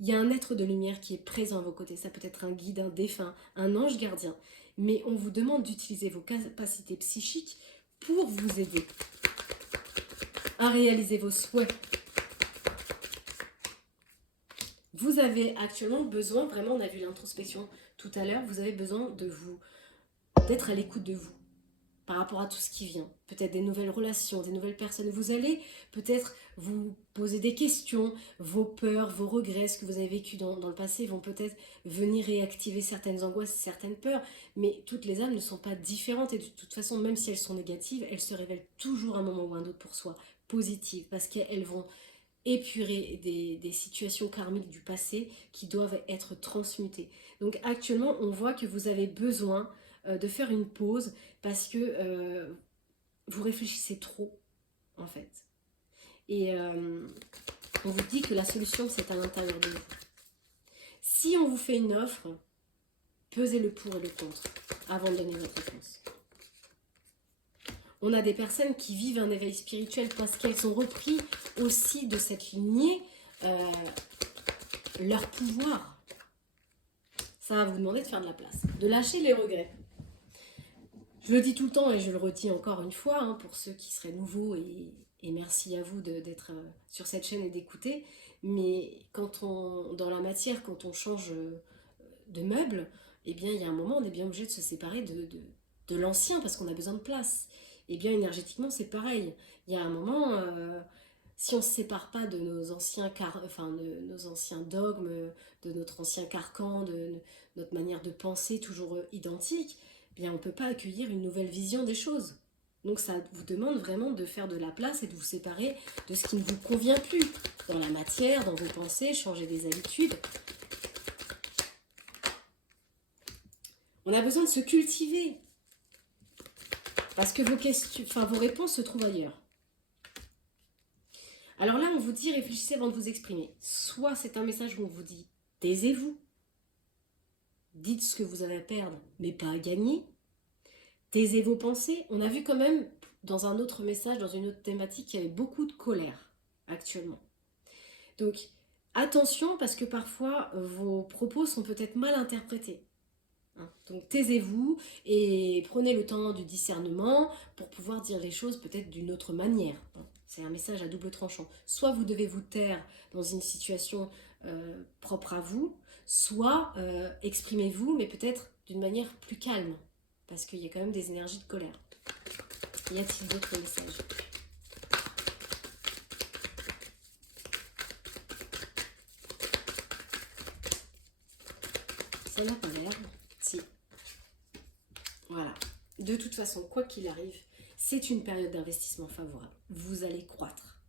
Il y a un être de lumière qui est présent à vos côtés. Ça peut être un guide, un défunt, un ange gardien. Mais on vous demande d'utiliser vos capacités psychiques pour vous aider à réaliser vos souhaits. Vous avez actuellement besoin, vraiment, on a vu l'introspection tout à l'heure, vous avez besoin d'être à l'écoute de vous. Par rapport à tout ce qui vient, peut-être des nouvelles relations, des nouvelles personnes. Vous allez peut-être vous poser des questions, vos peurs, vos regrets, ce que vous avez vécu dans le passé vont peut-être venir réactiver certaines angoisses, certaines peurs, mais toutes les âmes ne sont pas différentes et de toute façon, même si elles sont négatives, elles se révèlent toujours à un moment ou à un autre pour soi positives, parce qu'elles vont épurer des situations karmiques du passé qui doivent être transmutées. Donc actuellement, on voit que vous avez besoin de faire une pause parce que vous réfléchissez trop en fait. Et on vous dit que la solution c'est à l'intérieur de vous. Si on vous fait une offre, pesez le pour et le contre avant de donner votre réponse. On a des personnes qui vivent un éveil spirituel parce qu'elles ont repris aussi de cette lignée leur pouvoir. Ça va vous demander de faire de la place, de lâcher les regrets. Je le dis tout le temps et je le redis encore une fois, hein, pour ceux qui seraient nouveaux, et merci à vous d'être sur cette chaîne et d'écouter. Mais dans la matière, quand on change de meubles, eh bien il y a un moment, on est bien obligé de se séparer de l'ancien parce qu'on a besoin de place. Et bien énergétiquement, c'est pareil. Il y a un moment, si on ne se sépare pas de nos de nos anciens dogmes, de notre ancien carcan, de notre manière de penser toujours identique, eh bien on ne peut pas accueillir une nouvelle vision des choses. Donc ça vous demande vraiment de faire de la place et de vous séparer de ce qui ne vous convient plus dans la matière, dans vos pensées, changer des habitudes. On a besoin de se cultiver parce que vos réponses se trouvent ailleurs. Alors là, on vous dit, réfléchissez avant de vous exprimer. Soit c'est un message où on vous dit, taisez-vous, dites ce que vous avez à perdre, mais pas à gagner. Taisez vos pensées. On a vu quand même, dans un autre message, dans une autre thématique, qu'il y avait beaucoup de colère actuellement. Donc, attention, parce que parfois, vos propos sont peut-être mal interprétés. Donc, taisez-vous et prenez le temps du discernement pour pouvoir dire les choses peut-être d'une autre manière. C'est un message à double tranchant. Soit vous devez vous taire dans une situation propre à vous, soit exprimez-vous, mais peut-être d'une manière plus calme, parce qu'il y a quand même des énergies de colère. Y a-t-il d'autres messages ? Ça n'a pas l'air. Si. Voilà. De toute façon, quoi qu'il arrive, c'est une période d'investissement favorable. Vous allez croître.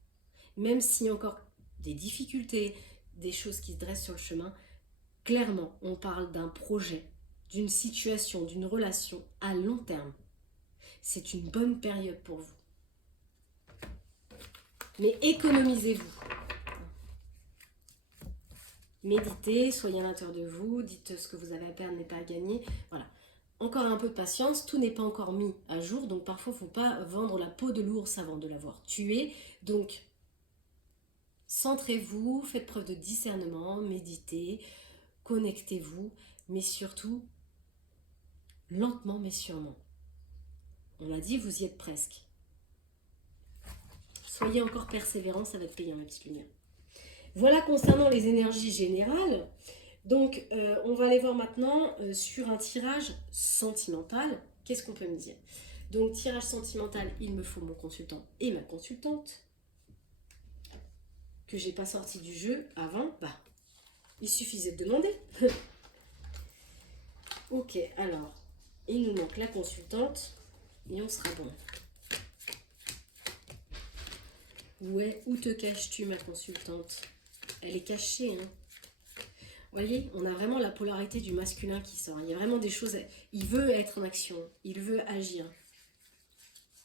Même s'il y a encore des difficultés, des choses qui se dressent sur le chemin, clairement, on parle d'un projet, d'une situation, d'une relation à long terme. C'est une bonne période pour vous. Mais économisez-vous. Méditez, soyez à l'intérieur de vous, dites ce que vous avez à perdre mais pas à gagner. Voilà. Encore un peu de patience, tout n'est pas encore mis à jour, donc parfois il ne faut pas vendre la peau de l'ours avant de l'avoir tué. Donc, centrez-vous, faites preuve de discernement, méditez, connectez-vous, mais surtout, lentement mais sûrement. On l'a dit, vous y êtes presque. Soyez encore persévérants, ça va être payant, ma petite lumière. Voilà concernant les énergies générales. Donc, on va aller voir maintenant sur un tirage sentimental. Qu'est-ce qu'on peut me dire? Donc, tirage sentimental, il me faut mon consultant et ma consultante, que j'ai pas sorti du jeu avant. Bah, il suffisait de demander. Ok, alors, il nous manque la consultante et on sera bon. Ouais, où te caches-tu, ma consultante? Elle est cachée, hein. Vous voyez, on a vraiment la polarité du masculin qui sort. Il y a vraiment des choses... Il veut être en action, il veut agir.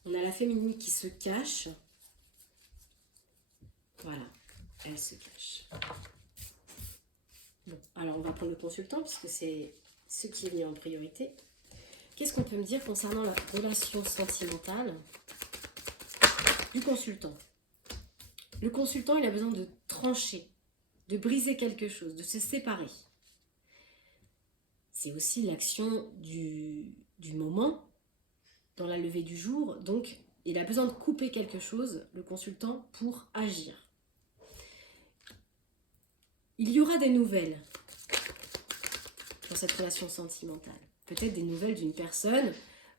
On a la féminine qui se cache. Voilà, elle se cache. Bon, alors on va prendre le consultant, puisque c'est ce qui est venu en priorité. Qu'est-ce qu'on peut me dire concernant la relation sentimentale du consultant? Le consultant, il a besoin de trancher, de briser quelque chose, de se séparer. C'est aussi l'action du moment dans la levée du jour. Donc, il a besoin de couper quelque chose, le consultant, pour agir. Il y aura des nouvelles dans cette relation sentimentale. Peut-être des nouvelles d'une personne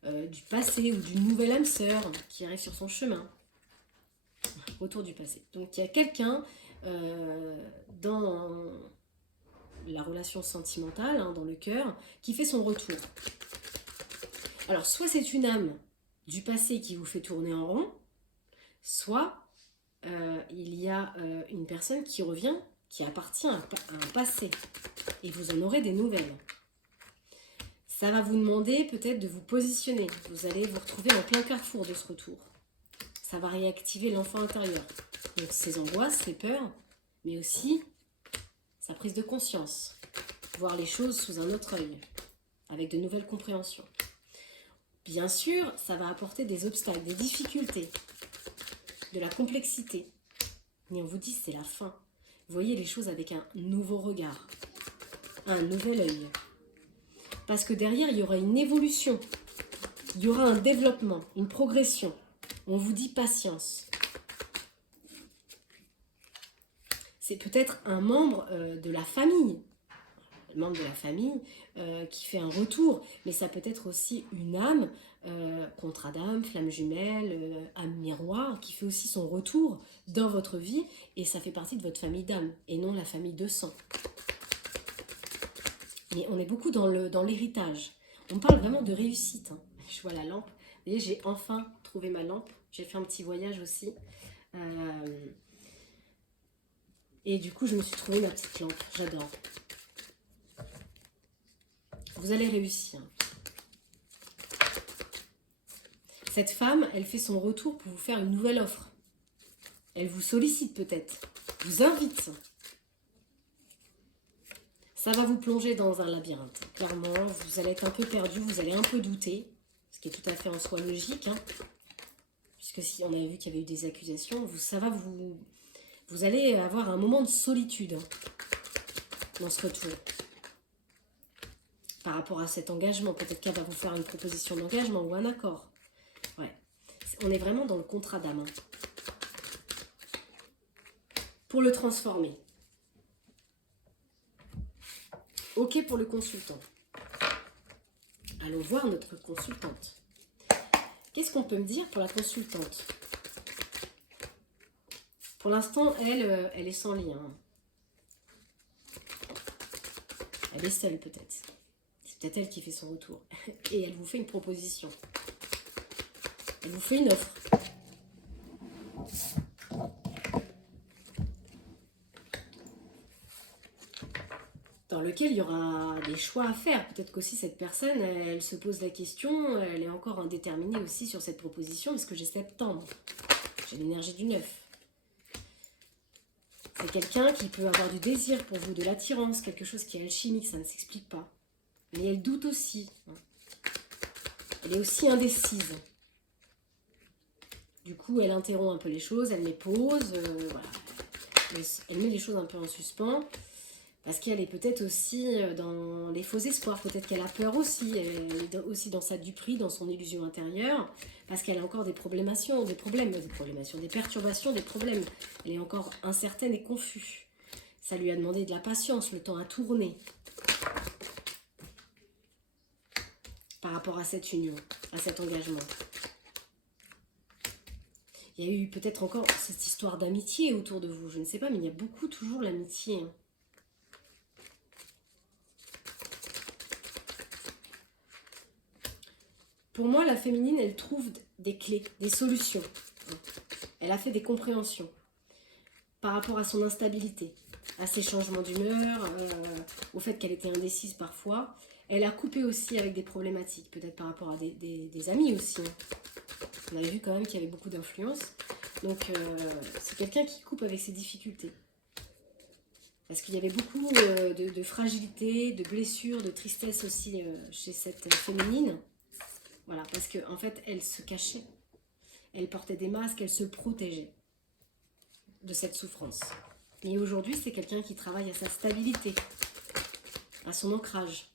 du passé ou d'une nouvelle âme sœur qui arrive sur son chemin. Retour du passé. Donc, il y a quelqu'un dans la relation sentimentale, hein, dans le cœur, qui fait son retour. Alors, soit c'est une âme du passé qui vous fait tourner en rond, soit il y a une personne qui revient, qui appartient à un passé, et vous en aurez des nouvelles. Ça va vous demander peut-être de vous positionner. Vous allez vous retrouver en plein carrefour de ce retour. Ça va réactiver l'enfant intérieur. Donc ses angoisses, ses peurs, mais aussi sa prise de conscience. Voir les choses sous un autre œil, avec de nouvelles compréhensions. Bien sûr, ça va apporter des obstacles, des difficultés, de la complexité. Mais on vous dit, c'est la fin. Vous voyez les choses avec un nouveau regard, un nouvel œil. Parce que derrière, il y aura une évolution Il y aura un développement, une progression. On vous dit patience. C'est peut-être un membre de la famille, qui fait un retour, mais ça peut être aussi une âme, contrat d'âme, flamme jumelle, âme miroir, qui fait aussi son retour dans votre vie, et ça fait partie de votre famille d'âme, et non la famille de sang. Mais on est beaucoup dans l'héritage. On parle vraiment de réussite. Hein. Je vois la lampe. Vous voyez, j'ai enfin trouvé ma lampe. J'ai fait un petit voyage aussi. Et du coup, je me suis trouvé ma petite lampe. J'adore. Vous allez réussir. Cette femme, elle fait son retour pour vous faire une nouvelle offre. Elle vous sollicite peut-être. Vous invite. Ça va vous plonger dans un labyrinthe. Clairement, vous allez être un peu perdu, vous allez un peu douter. Ce qui est tout à fait en soi logique. Hein, puisque si on avait vu qu'il y avait eu des accusations, vous allez avoir un moment de solitude dans ce retour. Par rapport à cet engagement, peut-être qu'elle va vous faire une proposition d'engagement ou un accord. Ouais. On est vraiment dans le contrat d'âme. Hein. Pour le transformer. Ok pour le consultant. Allons voir notre consultante. Qu'est-ce qu'on peut me dire pour la consultante? Pour l'instant, elle est sans lien. Elle est seule peut-être. C'est peut-être elle qui fait son retour. Et elle vous fait une proposition. Elle vous fait une offre. Dans lequel il y aura des choix à faire. Peut-être qu'aussi cette personne, elle se pose la question, elle est encore indéterminée aussi sur cette proposition, parce que j'ai septembre. J'ai l'énergie du 9. C'est quelqu'un qui peut avoir du désir pour vous, de l'attirance, quelque chose qui est alchimique, ça ne s'explique pas. Mais elle doute aussi. Elle est aussi indécise. Du coup, elle interrompt un peu les choses, elle les pose, voilà. Elle met les choses un peu en suspens. Parce qu'elle est peut-être aussi dans les faux espoirs, peut-être qu'elle a peur aussi, elle est aussi dans sa duperie, dans son illusion intérieure, parce qu'elle a encore des perturbations, des problèmes. Elle est encore incertaine et confuse. Ça lui a demandé de la patience, le temps a tourné. Par rapport à cette union, à cet engagement. Il y a eu peut-être encore cette histoire d'amitié autour de vous, je ne sais pas, mais il y a beaucoup toujours l'amitié. Hein. Pour moi, la féminine, elle trouve des clés, des solutions. Elle a fait des compréhensions par rapport à son instabilité, à ses changements d'humeur, au fait qu'elle était indécise parfois. Elle a coupé aussi avec des problématiques, peut-être par rapport à des amis aussi. On avait vu quand même qu'il y avait beaucoup d'influence. Donc, c'est quelqu'un qui coupe avec ses difficultés. Parce qu'il y avait beaucoup de fragilité, de blessures, de tristesse aussi chez cette féminine. Voilà, parce qu'en fait, elle se cachait. Elle portait des masques, elle se protégeait de cette souffrance. Et aujourd'hui, c'est quelqu'un qui travaille à sa stabilité, à son ancrage.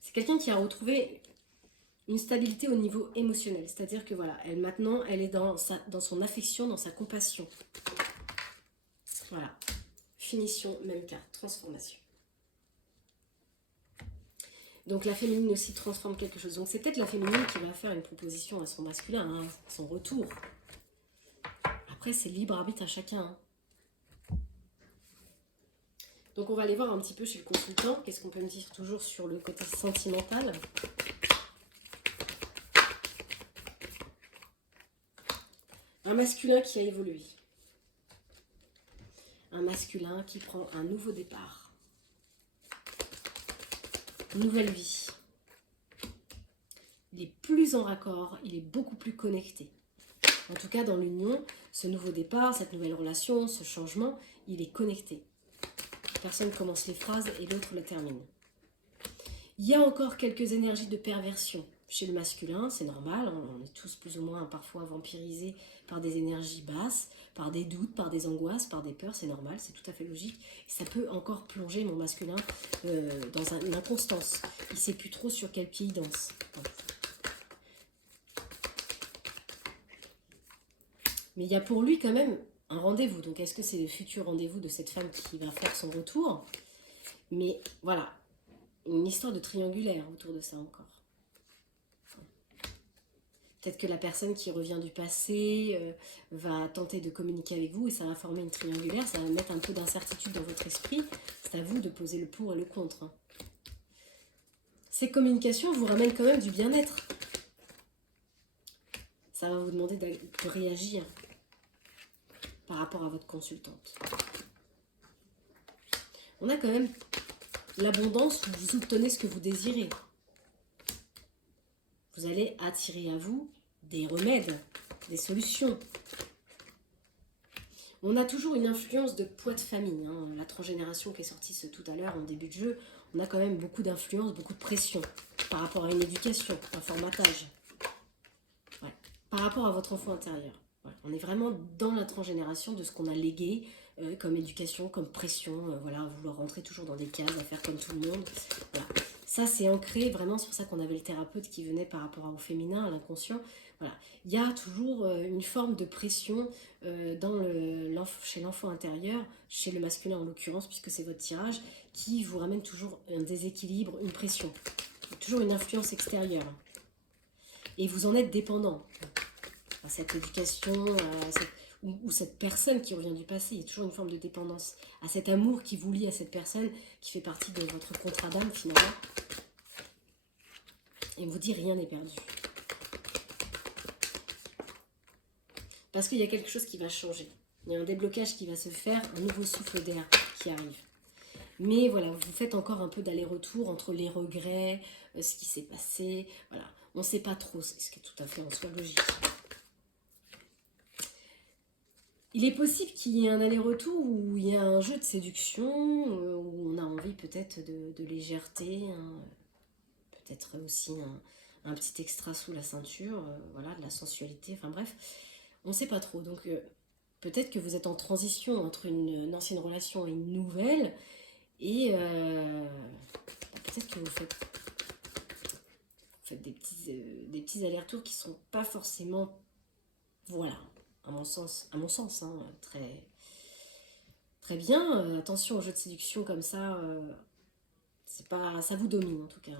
C'est quelqu'un qui a retrouvé une stabilité au niveau émotionnel. C'est-à-dire que voilà, maintenant, elle est dans son affection, dans sa compassion. Voilà. Finition, même carte, transformation. Donc la féminine aussi transforme quelque chose. Donc c'est peut-être la féminine qui va faire une proposition à son masculin, hein, son retour. Après c'est libre arbitre à chacun. Hein. Donc on va aller voir un petit peu chez le consultant. Qu'est-ce qu'on peut me dire toujours sur le côté sentimental? Un masculin qui a évolué. Un masculin qui prend un nouveau départ. Nouvelle vie. Il est plus en raccord, il est beaucoup plus connecté. En tout cas, dans l'union, ce nouveau départ, cette nouvelle relation, ce changement, il est connecté. Personne commence les phrases et l'autre la termine. Il y a encore quelques énergies de perversion Chez le masculin, c'est normal, hein, on est tous plus ou moins parfois vampirisés par des énergies basses, par des doutes, par des angoisses, par des peurs, c'est normal, c'est tout à fait logique. Et ça peut encore plonger mon masculin dans une inconstance. Il ne sait plus trop sur quel pied il danse. Voilà. Mais il y a pour lui quand même un rendez-vous. Donc est-ce que c'est le futur rendez-vous de cette femme qui va faire son retour? Mais voilà, une histoire de triangulaire autour de ça encore. Peut-être que la personne qui revient du passé va tenter de communiquer avec vous et ça va former une triangulaire, ça va mettre un peu d'incertitude dans votre esprit. C'est à vous de poser le pour et le contre. Ces communications vous ramènent quand même du bien-être. Ça va vous demander de réagir par rapport à votre consultante. On a quand même l'abondance où vous obtenez ce que vous désirez. Vous allez attirer à vous des remèdes, des solutions. On a toujours une influence de poids de famille. Hein. La transgénération qui est sortie tout à l'heure en début de jeu, on a quand même beaucoup d'influence, beaucoup de pression par rapport à une éducation, un formatage. Ouais. Par rapport à votre enfant intérieur. Ouais. On est vraiment dans la transgénération de ce qu'on a légué comme éducation, comme pression, voilà, à vouloir rentrer toujours dans des cases, à faire comme tout le monde. Voilà. Ça, c'est ancré, vraiment, c'est pour ça qu'on avait le thérapeute qui venait par rapport au féminin, à l'inconscient. Voilà. Il y a toujours une forme de pression chez l'enfant intérieur, chez le masculin en l'occurrence, puisque c'est votre tirage, qui vous ramène toujours un déséquilibre, une pression. Toujours une influence extérieure. Et vous en êtes dépendant. À cette éducation, ou cette personne qui revient du passé, il y a toujours une forme de dépendance. À cet amour qui vous lie à cette personne, qui fait partie de votre contrat d'âme finalement. Et on vous dit rien n'est perdu. Parce qu'il y a quelque chose qui va changer. Il y a un déblocage qui va se faire, un nouveau souffle d'air qui arrive. Mais voilà, vous faites encore un peu d'aller-retour entre les regrets, ce qui s'est passé. Voilà, on ne sait pas trop, ce qui est tout à fait en soi logique. Il est possible qu'il y ait un aller-retour où il y a un jeu de séduction, où on a envie peut-être de légèreté, hein, peut-être aussi un petit extra sous la ceinture, voilà, de la sensualité, enfin bref, on ne sait pas trop. Donc peut-être que vous êtes en transition entre une ancienne relation et une nouvelle, et peut-être que vous faites des petits allers-retours qui ne sont pas forcément, voilà, à mon sens hein, très, très bien. Attention aux jeux de séduction comme ça, c'est pas, ça vous domine en tout cas.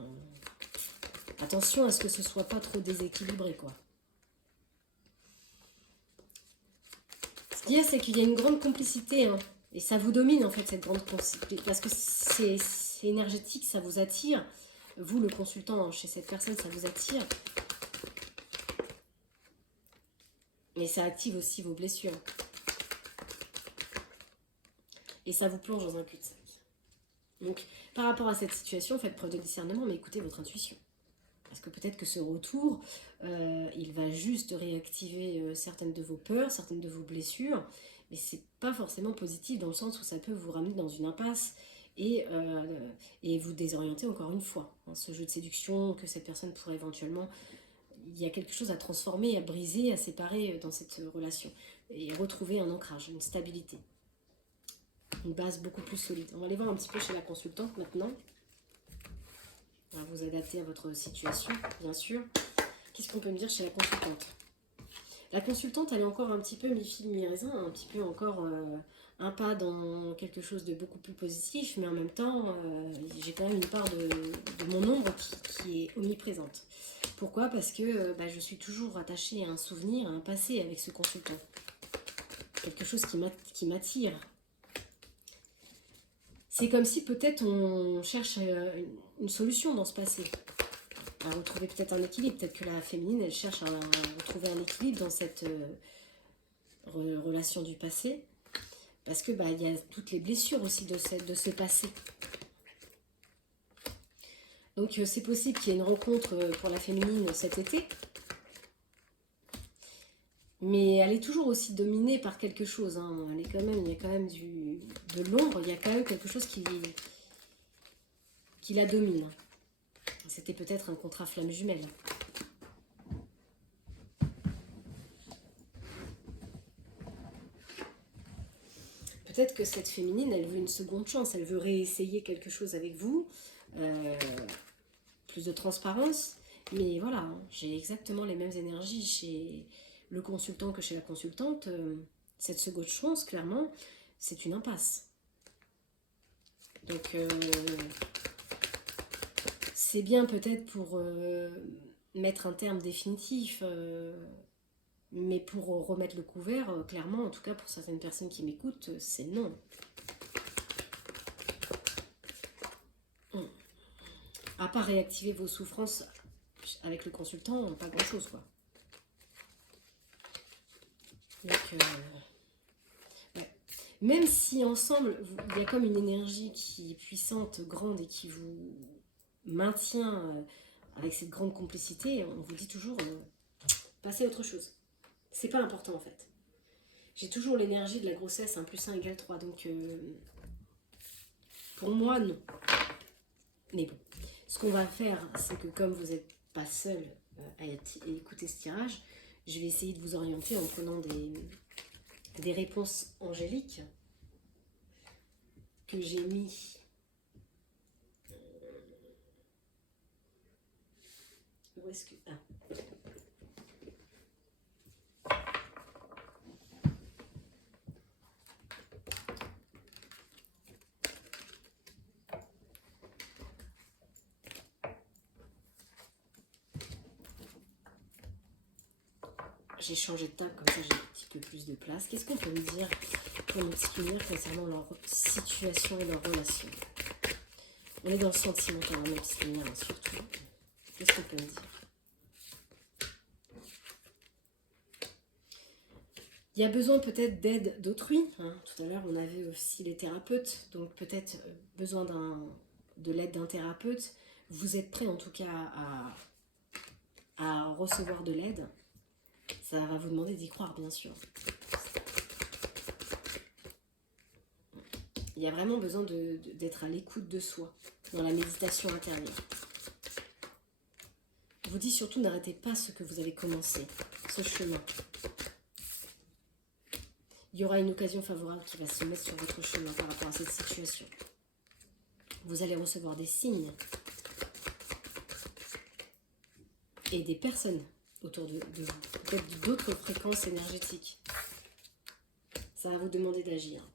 Attention à ce que ce soit pas trop déséquilibré, quoi. Ce qu'il y a, c'est qu'il y a une grande complicité, hein, et ça vous domine en fait, cette grande complicité, parce que c'est énergétique, ça vous attire. Vous, le consultant, chez cette personne, ça vous attire. Mais ça active aussi vos blessures. Et ça vous plonge dans un cul-de-sac. Donc, par rapport à cette situation, faites preuve de discernement, mais écoutez votre intuition. Parce que peut-être que ce retour, il va juste réactiver certaines de vos peurs, certaines de vos blessures, mais c'est pas forcément positif dans le sens où ça peut vous ramener dans une impasse et vous désorienter encore une fois. Hein, ce jeu de séduction que cette personne pourrait éventuellement... Il y a quelque chose à transformer, à briser, à séparer dans cette relation. Et retrouver un ancrage, une stabilité. Une base beaucoup plus solide. On va aller voir un petit peu chez la consultante maintenant. On va vous adapter à votre situation, bien sûr. Qu'est-ce qu'on peut me dire chez la consultante? La consultante, elle est encore un petit peu mi-figue, mi-raisin, un petit peu encore un pas dans quelque chose de beaucoup plus positif, mais en même temps, j'ai quand même une part de mon ombre qui est omniprésente. Pourquoi? Parce que je suis toujours attachée à un souvenir, à un passé avec ce consultant. Quelque chose qui m'attire. C'est comme si peut-être on cherche une solution dans ce passé. À retrouver peut-être un équilibre. Peut-être que la féminine, elle cherche à retrouver un équilibre dans cette relation du passé. Parce que il y a toutes les blessures aussi de ce passé. Donc c'est possible qu'il y ait une rencontre pour la féminine cet été. Mais elle est toujours aussi dominée par quelque chose. Hein. Il y a quand même de l'ombre, il y a quand même quelque chose qui la domine. C'était peut-être un contrat flamme jumelle. peut-être que cette féminine, elle veut une seconde chance, elle veut réessayer quelque chose avec vous, plus de transparence, mais voilà, hein, j'ai exactement les mêmes énergies chez le consultant que chez la consultante. Cette seconde chance, clairement, c'est une impasse. Donc, c'est bien peut-être pour mettre un terme définitif, mais pour remettre le couvert, clairement, en tout cas pour certaines personnes qui m'écoutent, c'est non. À part réactiver vos souffrances avec le consultant, pas grand-chose, quoi. Donc, ouais. Même si ensemble, il y a comme une énergie qui est puissante, grande et qui vous maintient avec cette grande complicité, on vous dit toujours, passez à autre chose. C'est pas important en fait. J'ai toujours l'énergie de la grossesse, 1 + 1 = 3, donc pour moi, non. Mais bon, ce qu'on va faire, c'est que comme vous n'êtes pas seul à écouter ce tirage, je vais essayer de vous orienter en prenant des réponses angéliques que j'ai mis. Où est-ce que... Ah. J'ai changé de table, comme ça j'ai un petit peu plus de place. Qu'est-ce qu'on peut me dire pour nos petites lumières concernant leur situation et leur relation? On est dans le sentimental, nos petites lumières, hein, surtout. Qu'est-ce qu'on peut me dire? Il y a besoin peut-être d'aide d'autrui. Hein. Tout à l'heure, on avait aussi les thérapeutes, donc peut-être besoin de l'aide d'un thérapeute. Vous êtes prêt en tout cas à recevoir de l'aide. Ça va vous demander d'y croire, bien sûr. Il y a vraiment besoin d'être à l'écoute de soi, dans la méditation intérieure. Je vous dis surtout, n'arrêtez pas ce que vous avez commencé, ce chemin. Il y aura une occasion favorable qui va se mettre sur votre chemin par rapport à cette situation. Vous allez recevoir des signes et des personnes autour de vous, peut-être d'autres fréquences énergétiques. Ça va vous demander d'agir.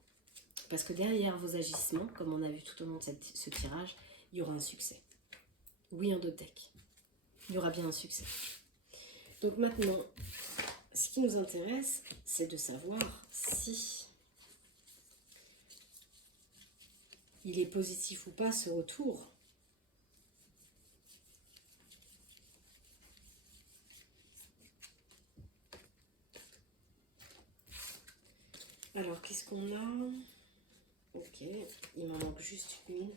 Parce que derrière vos agissements, comme on a vu tout au long de ce tirage, il y aura un succès. Oui, en d'autres decks. Il y aura bien un succès. Donc maintenant, ce qui nous intéresse, c'est de savoir si il est positif ou pas ce retour. Alors, qu'est-ce qu'on a? Ok, il m'en manque juste une.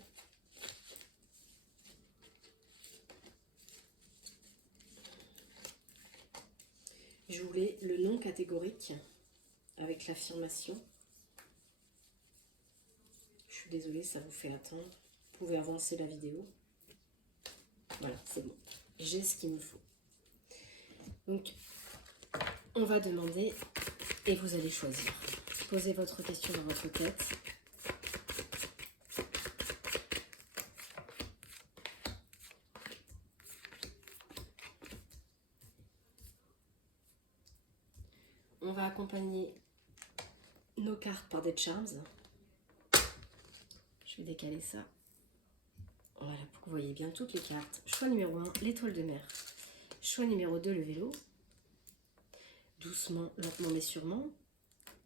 Je voulais le non catégorique avec l'affirmation. Je suis désolée, ça vous fait attendre. Vous pouvez avancer la vidéo. Voilà, c'est bon. J'ai ce qu'il me faut. Donc, on va demander et vous allez choisir. Posez votre question dans votre tête. On va accompagner nos cartes par des charms. Je vais décaler ça. Voilà, pour que vous voyez bien toutes les cartes. Choix numéro 1, l'étoile de mer. Choix numéro 2, le vélo. Doucement, lentement mais sûrement.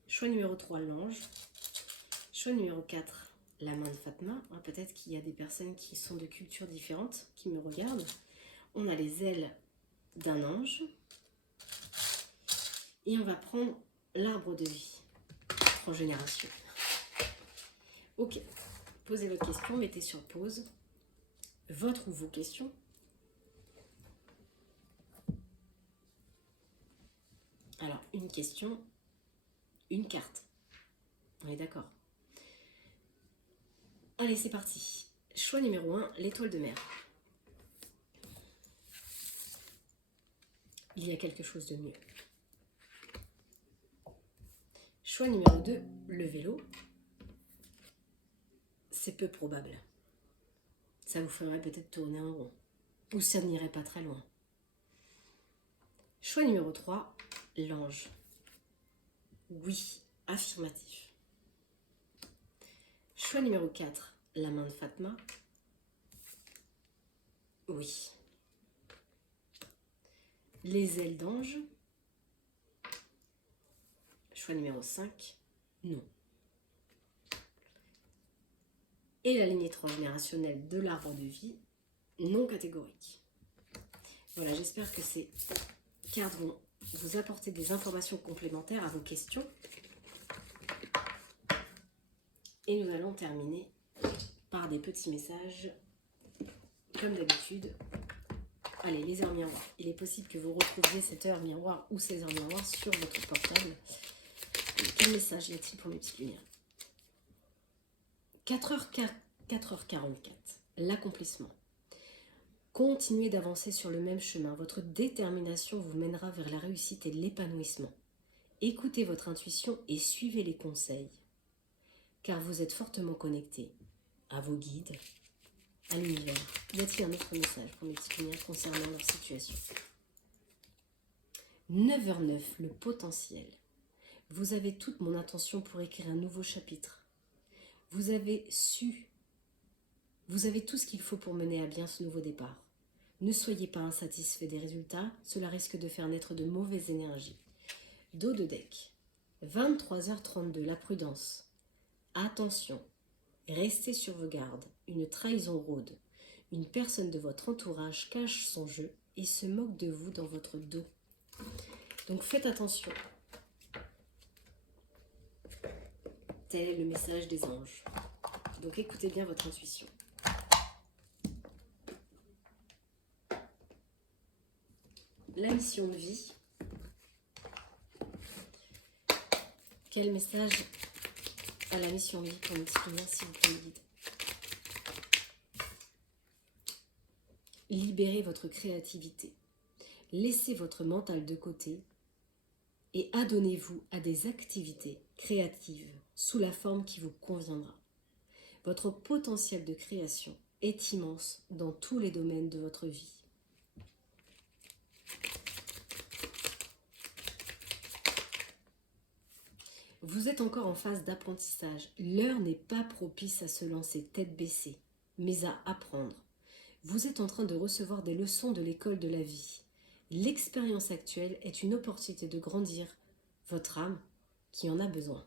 Choix numéro 3, l'ange. Choix numéro 4, la main de Fatma. Peut-être qu'il y a des personnes qui sont de cultures différentes, qui me regardent. On a les ailes d'un ange. Et on va prendre l'arbre de vie. Transgénération. Ok. Posez votre question, mettez sur pause. Votre ou vos questions. Alors, une question, une carte. On est d'accord? Allez, c'est parti. Choix numéro 1, l'étoile de mer. Il y a quelque chose de mieux. Choix numéro 2, le vélo. c'est peu probable. Ça vous ferait peut-être tourner en rond. Ou ça n'irait pas très loin. Choix numéro 3, l'ange. Oui, affirmatif. Choix numéro 4, la main de Fatma. Oui. Les ailes d'ange. Choix numéro 5, non. Et la lignée transgénérationnelle de l'arbre de vie, non catégorique. Voilà, j'espère que ces cartes vont vous apporter des informations complémentaires à vos questions. Et nous allons terminer par des petits messages, comme d'habitude. Allez, les heures miroirs. Il est possible que vous retrouviez cette heure miroir ou ces heures miroirs sur votre portable. Quel message y a-t-il pour mes petites lumières? 4h44, l'accomplissement. Continuez d'avancer sur le même chemin. Votre détermination vous mènera vers la réussite et l'épanouissement. Écoutez votre intuition et suivez les conseils, car vous êtes fortement connecté à vos guides, à l'univers. Y a-t-il un autre message pour mes petites lumières concernant leur situation? 9h09, le potentiel. Vous avez toute mon attention pour écrire un nouveau chapitre. Vous avez tout ce qu'il faut pour mener à bien ce nouveau départ. Ne soyez pas insatisfait des résultats, cela risque de faire naître de mauvaises énergies. Dos de deck. 23h32, la prudence. Attention, restez sur vos gardes. Une trahison rôde. Une personne de votre entourage cache son jeu et se moque de vous dans votre dos. Donc faites attention. Tel est le message des anges. Donc écoutez bien votre intuition. La mission de vie. Quel message à la mission de vie pour m'exprimer, s'il vous plaît, guide? Libérez votre créativité. Laissez votre mental de côté et adonnez-vous à des activités créatives sous la forme qui vous conviendra. Votre potentiel de création est immense dans tous les domaines de votre vie. Vous êtes encore en phase d'apprentissage. L'heure n'est pas propice à se lancer tête baissée, mais à apprendre. Vous êtes en train de recevoir des leçons de l'école de la vie. L'expérience actuelle est une opportunité de grandir votre âme qui en a besoin.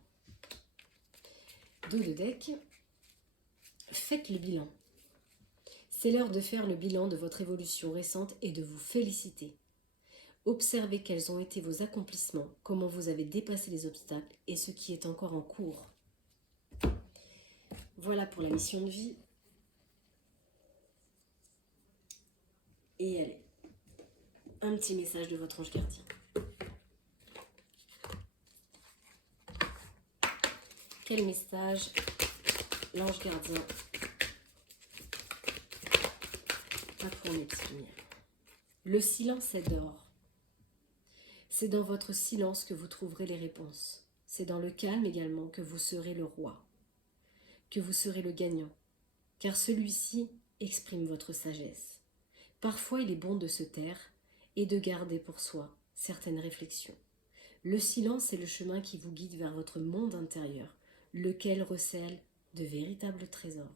Dos de deck, faites le bilan. C'est l'heure de faire le bilan de votre évolution récente et de vous féliciter. Observez quels ont été vos accomplissements, comment vous avez dépassé les obstacles et ce qui est encore en cours. Voilà pour la mission de vie. Et allez, un petit message de votre ange gardien. Quel message l'ange gardien a pour mes petites lumières? Le silence est d'or. C'est dans votre silence que vous trouverez les réponses. C'est dans le calme également que vous serez le roi, que vous serez le gagnant, car celui-ci exprime votre sagesse. Parfois, il est bon de se taire et de garder pour soi certaines réflexions. Le silence est le chemin qui vous guide vers votre monde intérieur, lequel recèle de véritables trésors.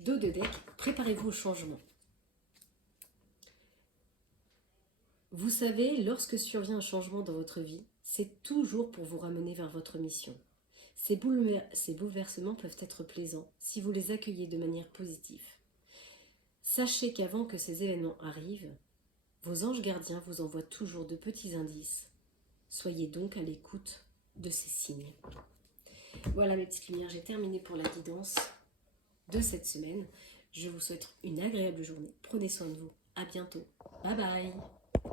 Dos de deck, préparez-vous au changement. Vous savez, lorsque survient un changement dans votre vie, c'est toujours pour vous ramener vers votre mission. Ces bouleversements peuvent être plaisants si vous les accueillez de manière positive. Sachez qu'avant que ces événements arrivent, vos anges gardiens vous envoient toujours de petits indices. Soyez donc à l'écoute de ces signes. Voilà mes petites lumières, j'ai terminé pour la guidance de cette semaine. Je vous souhaite une agréable journée. Prenez soin de vous. À bientôt. Bye bye.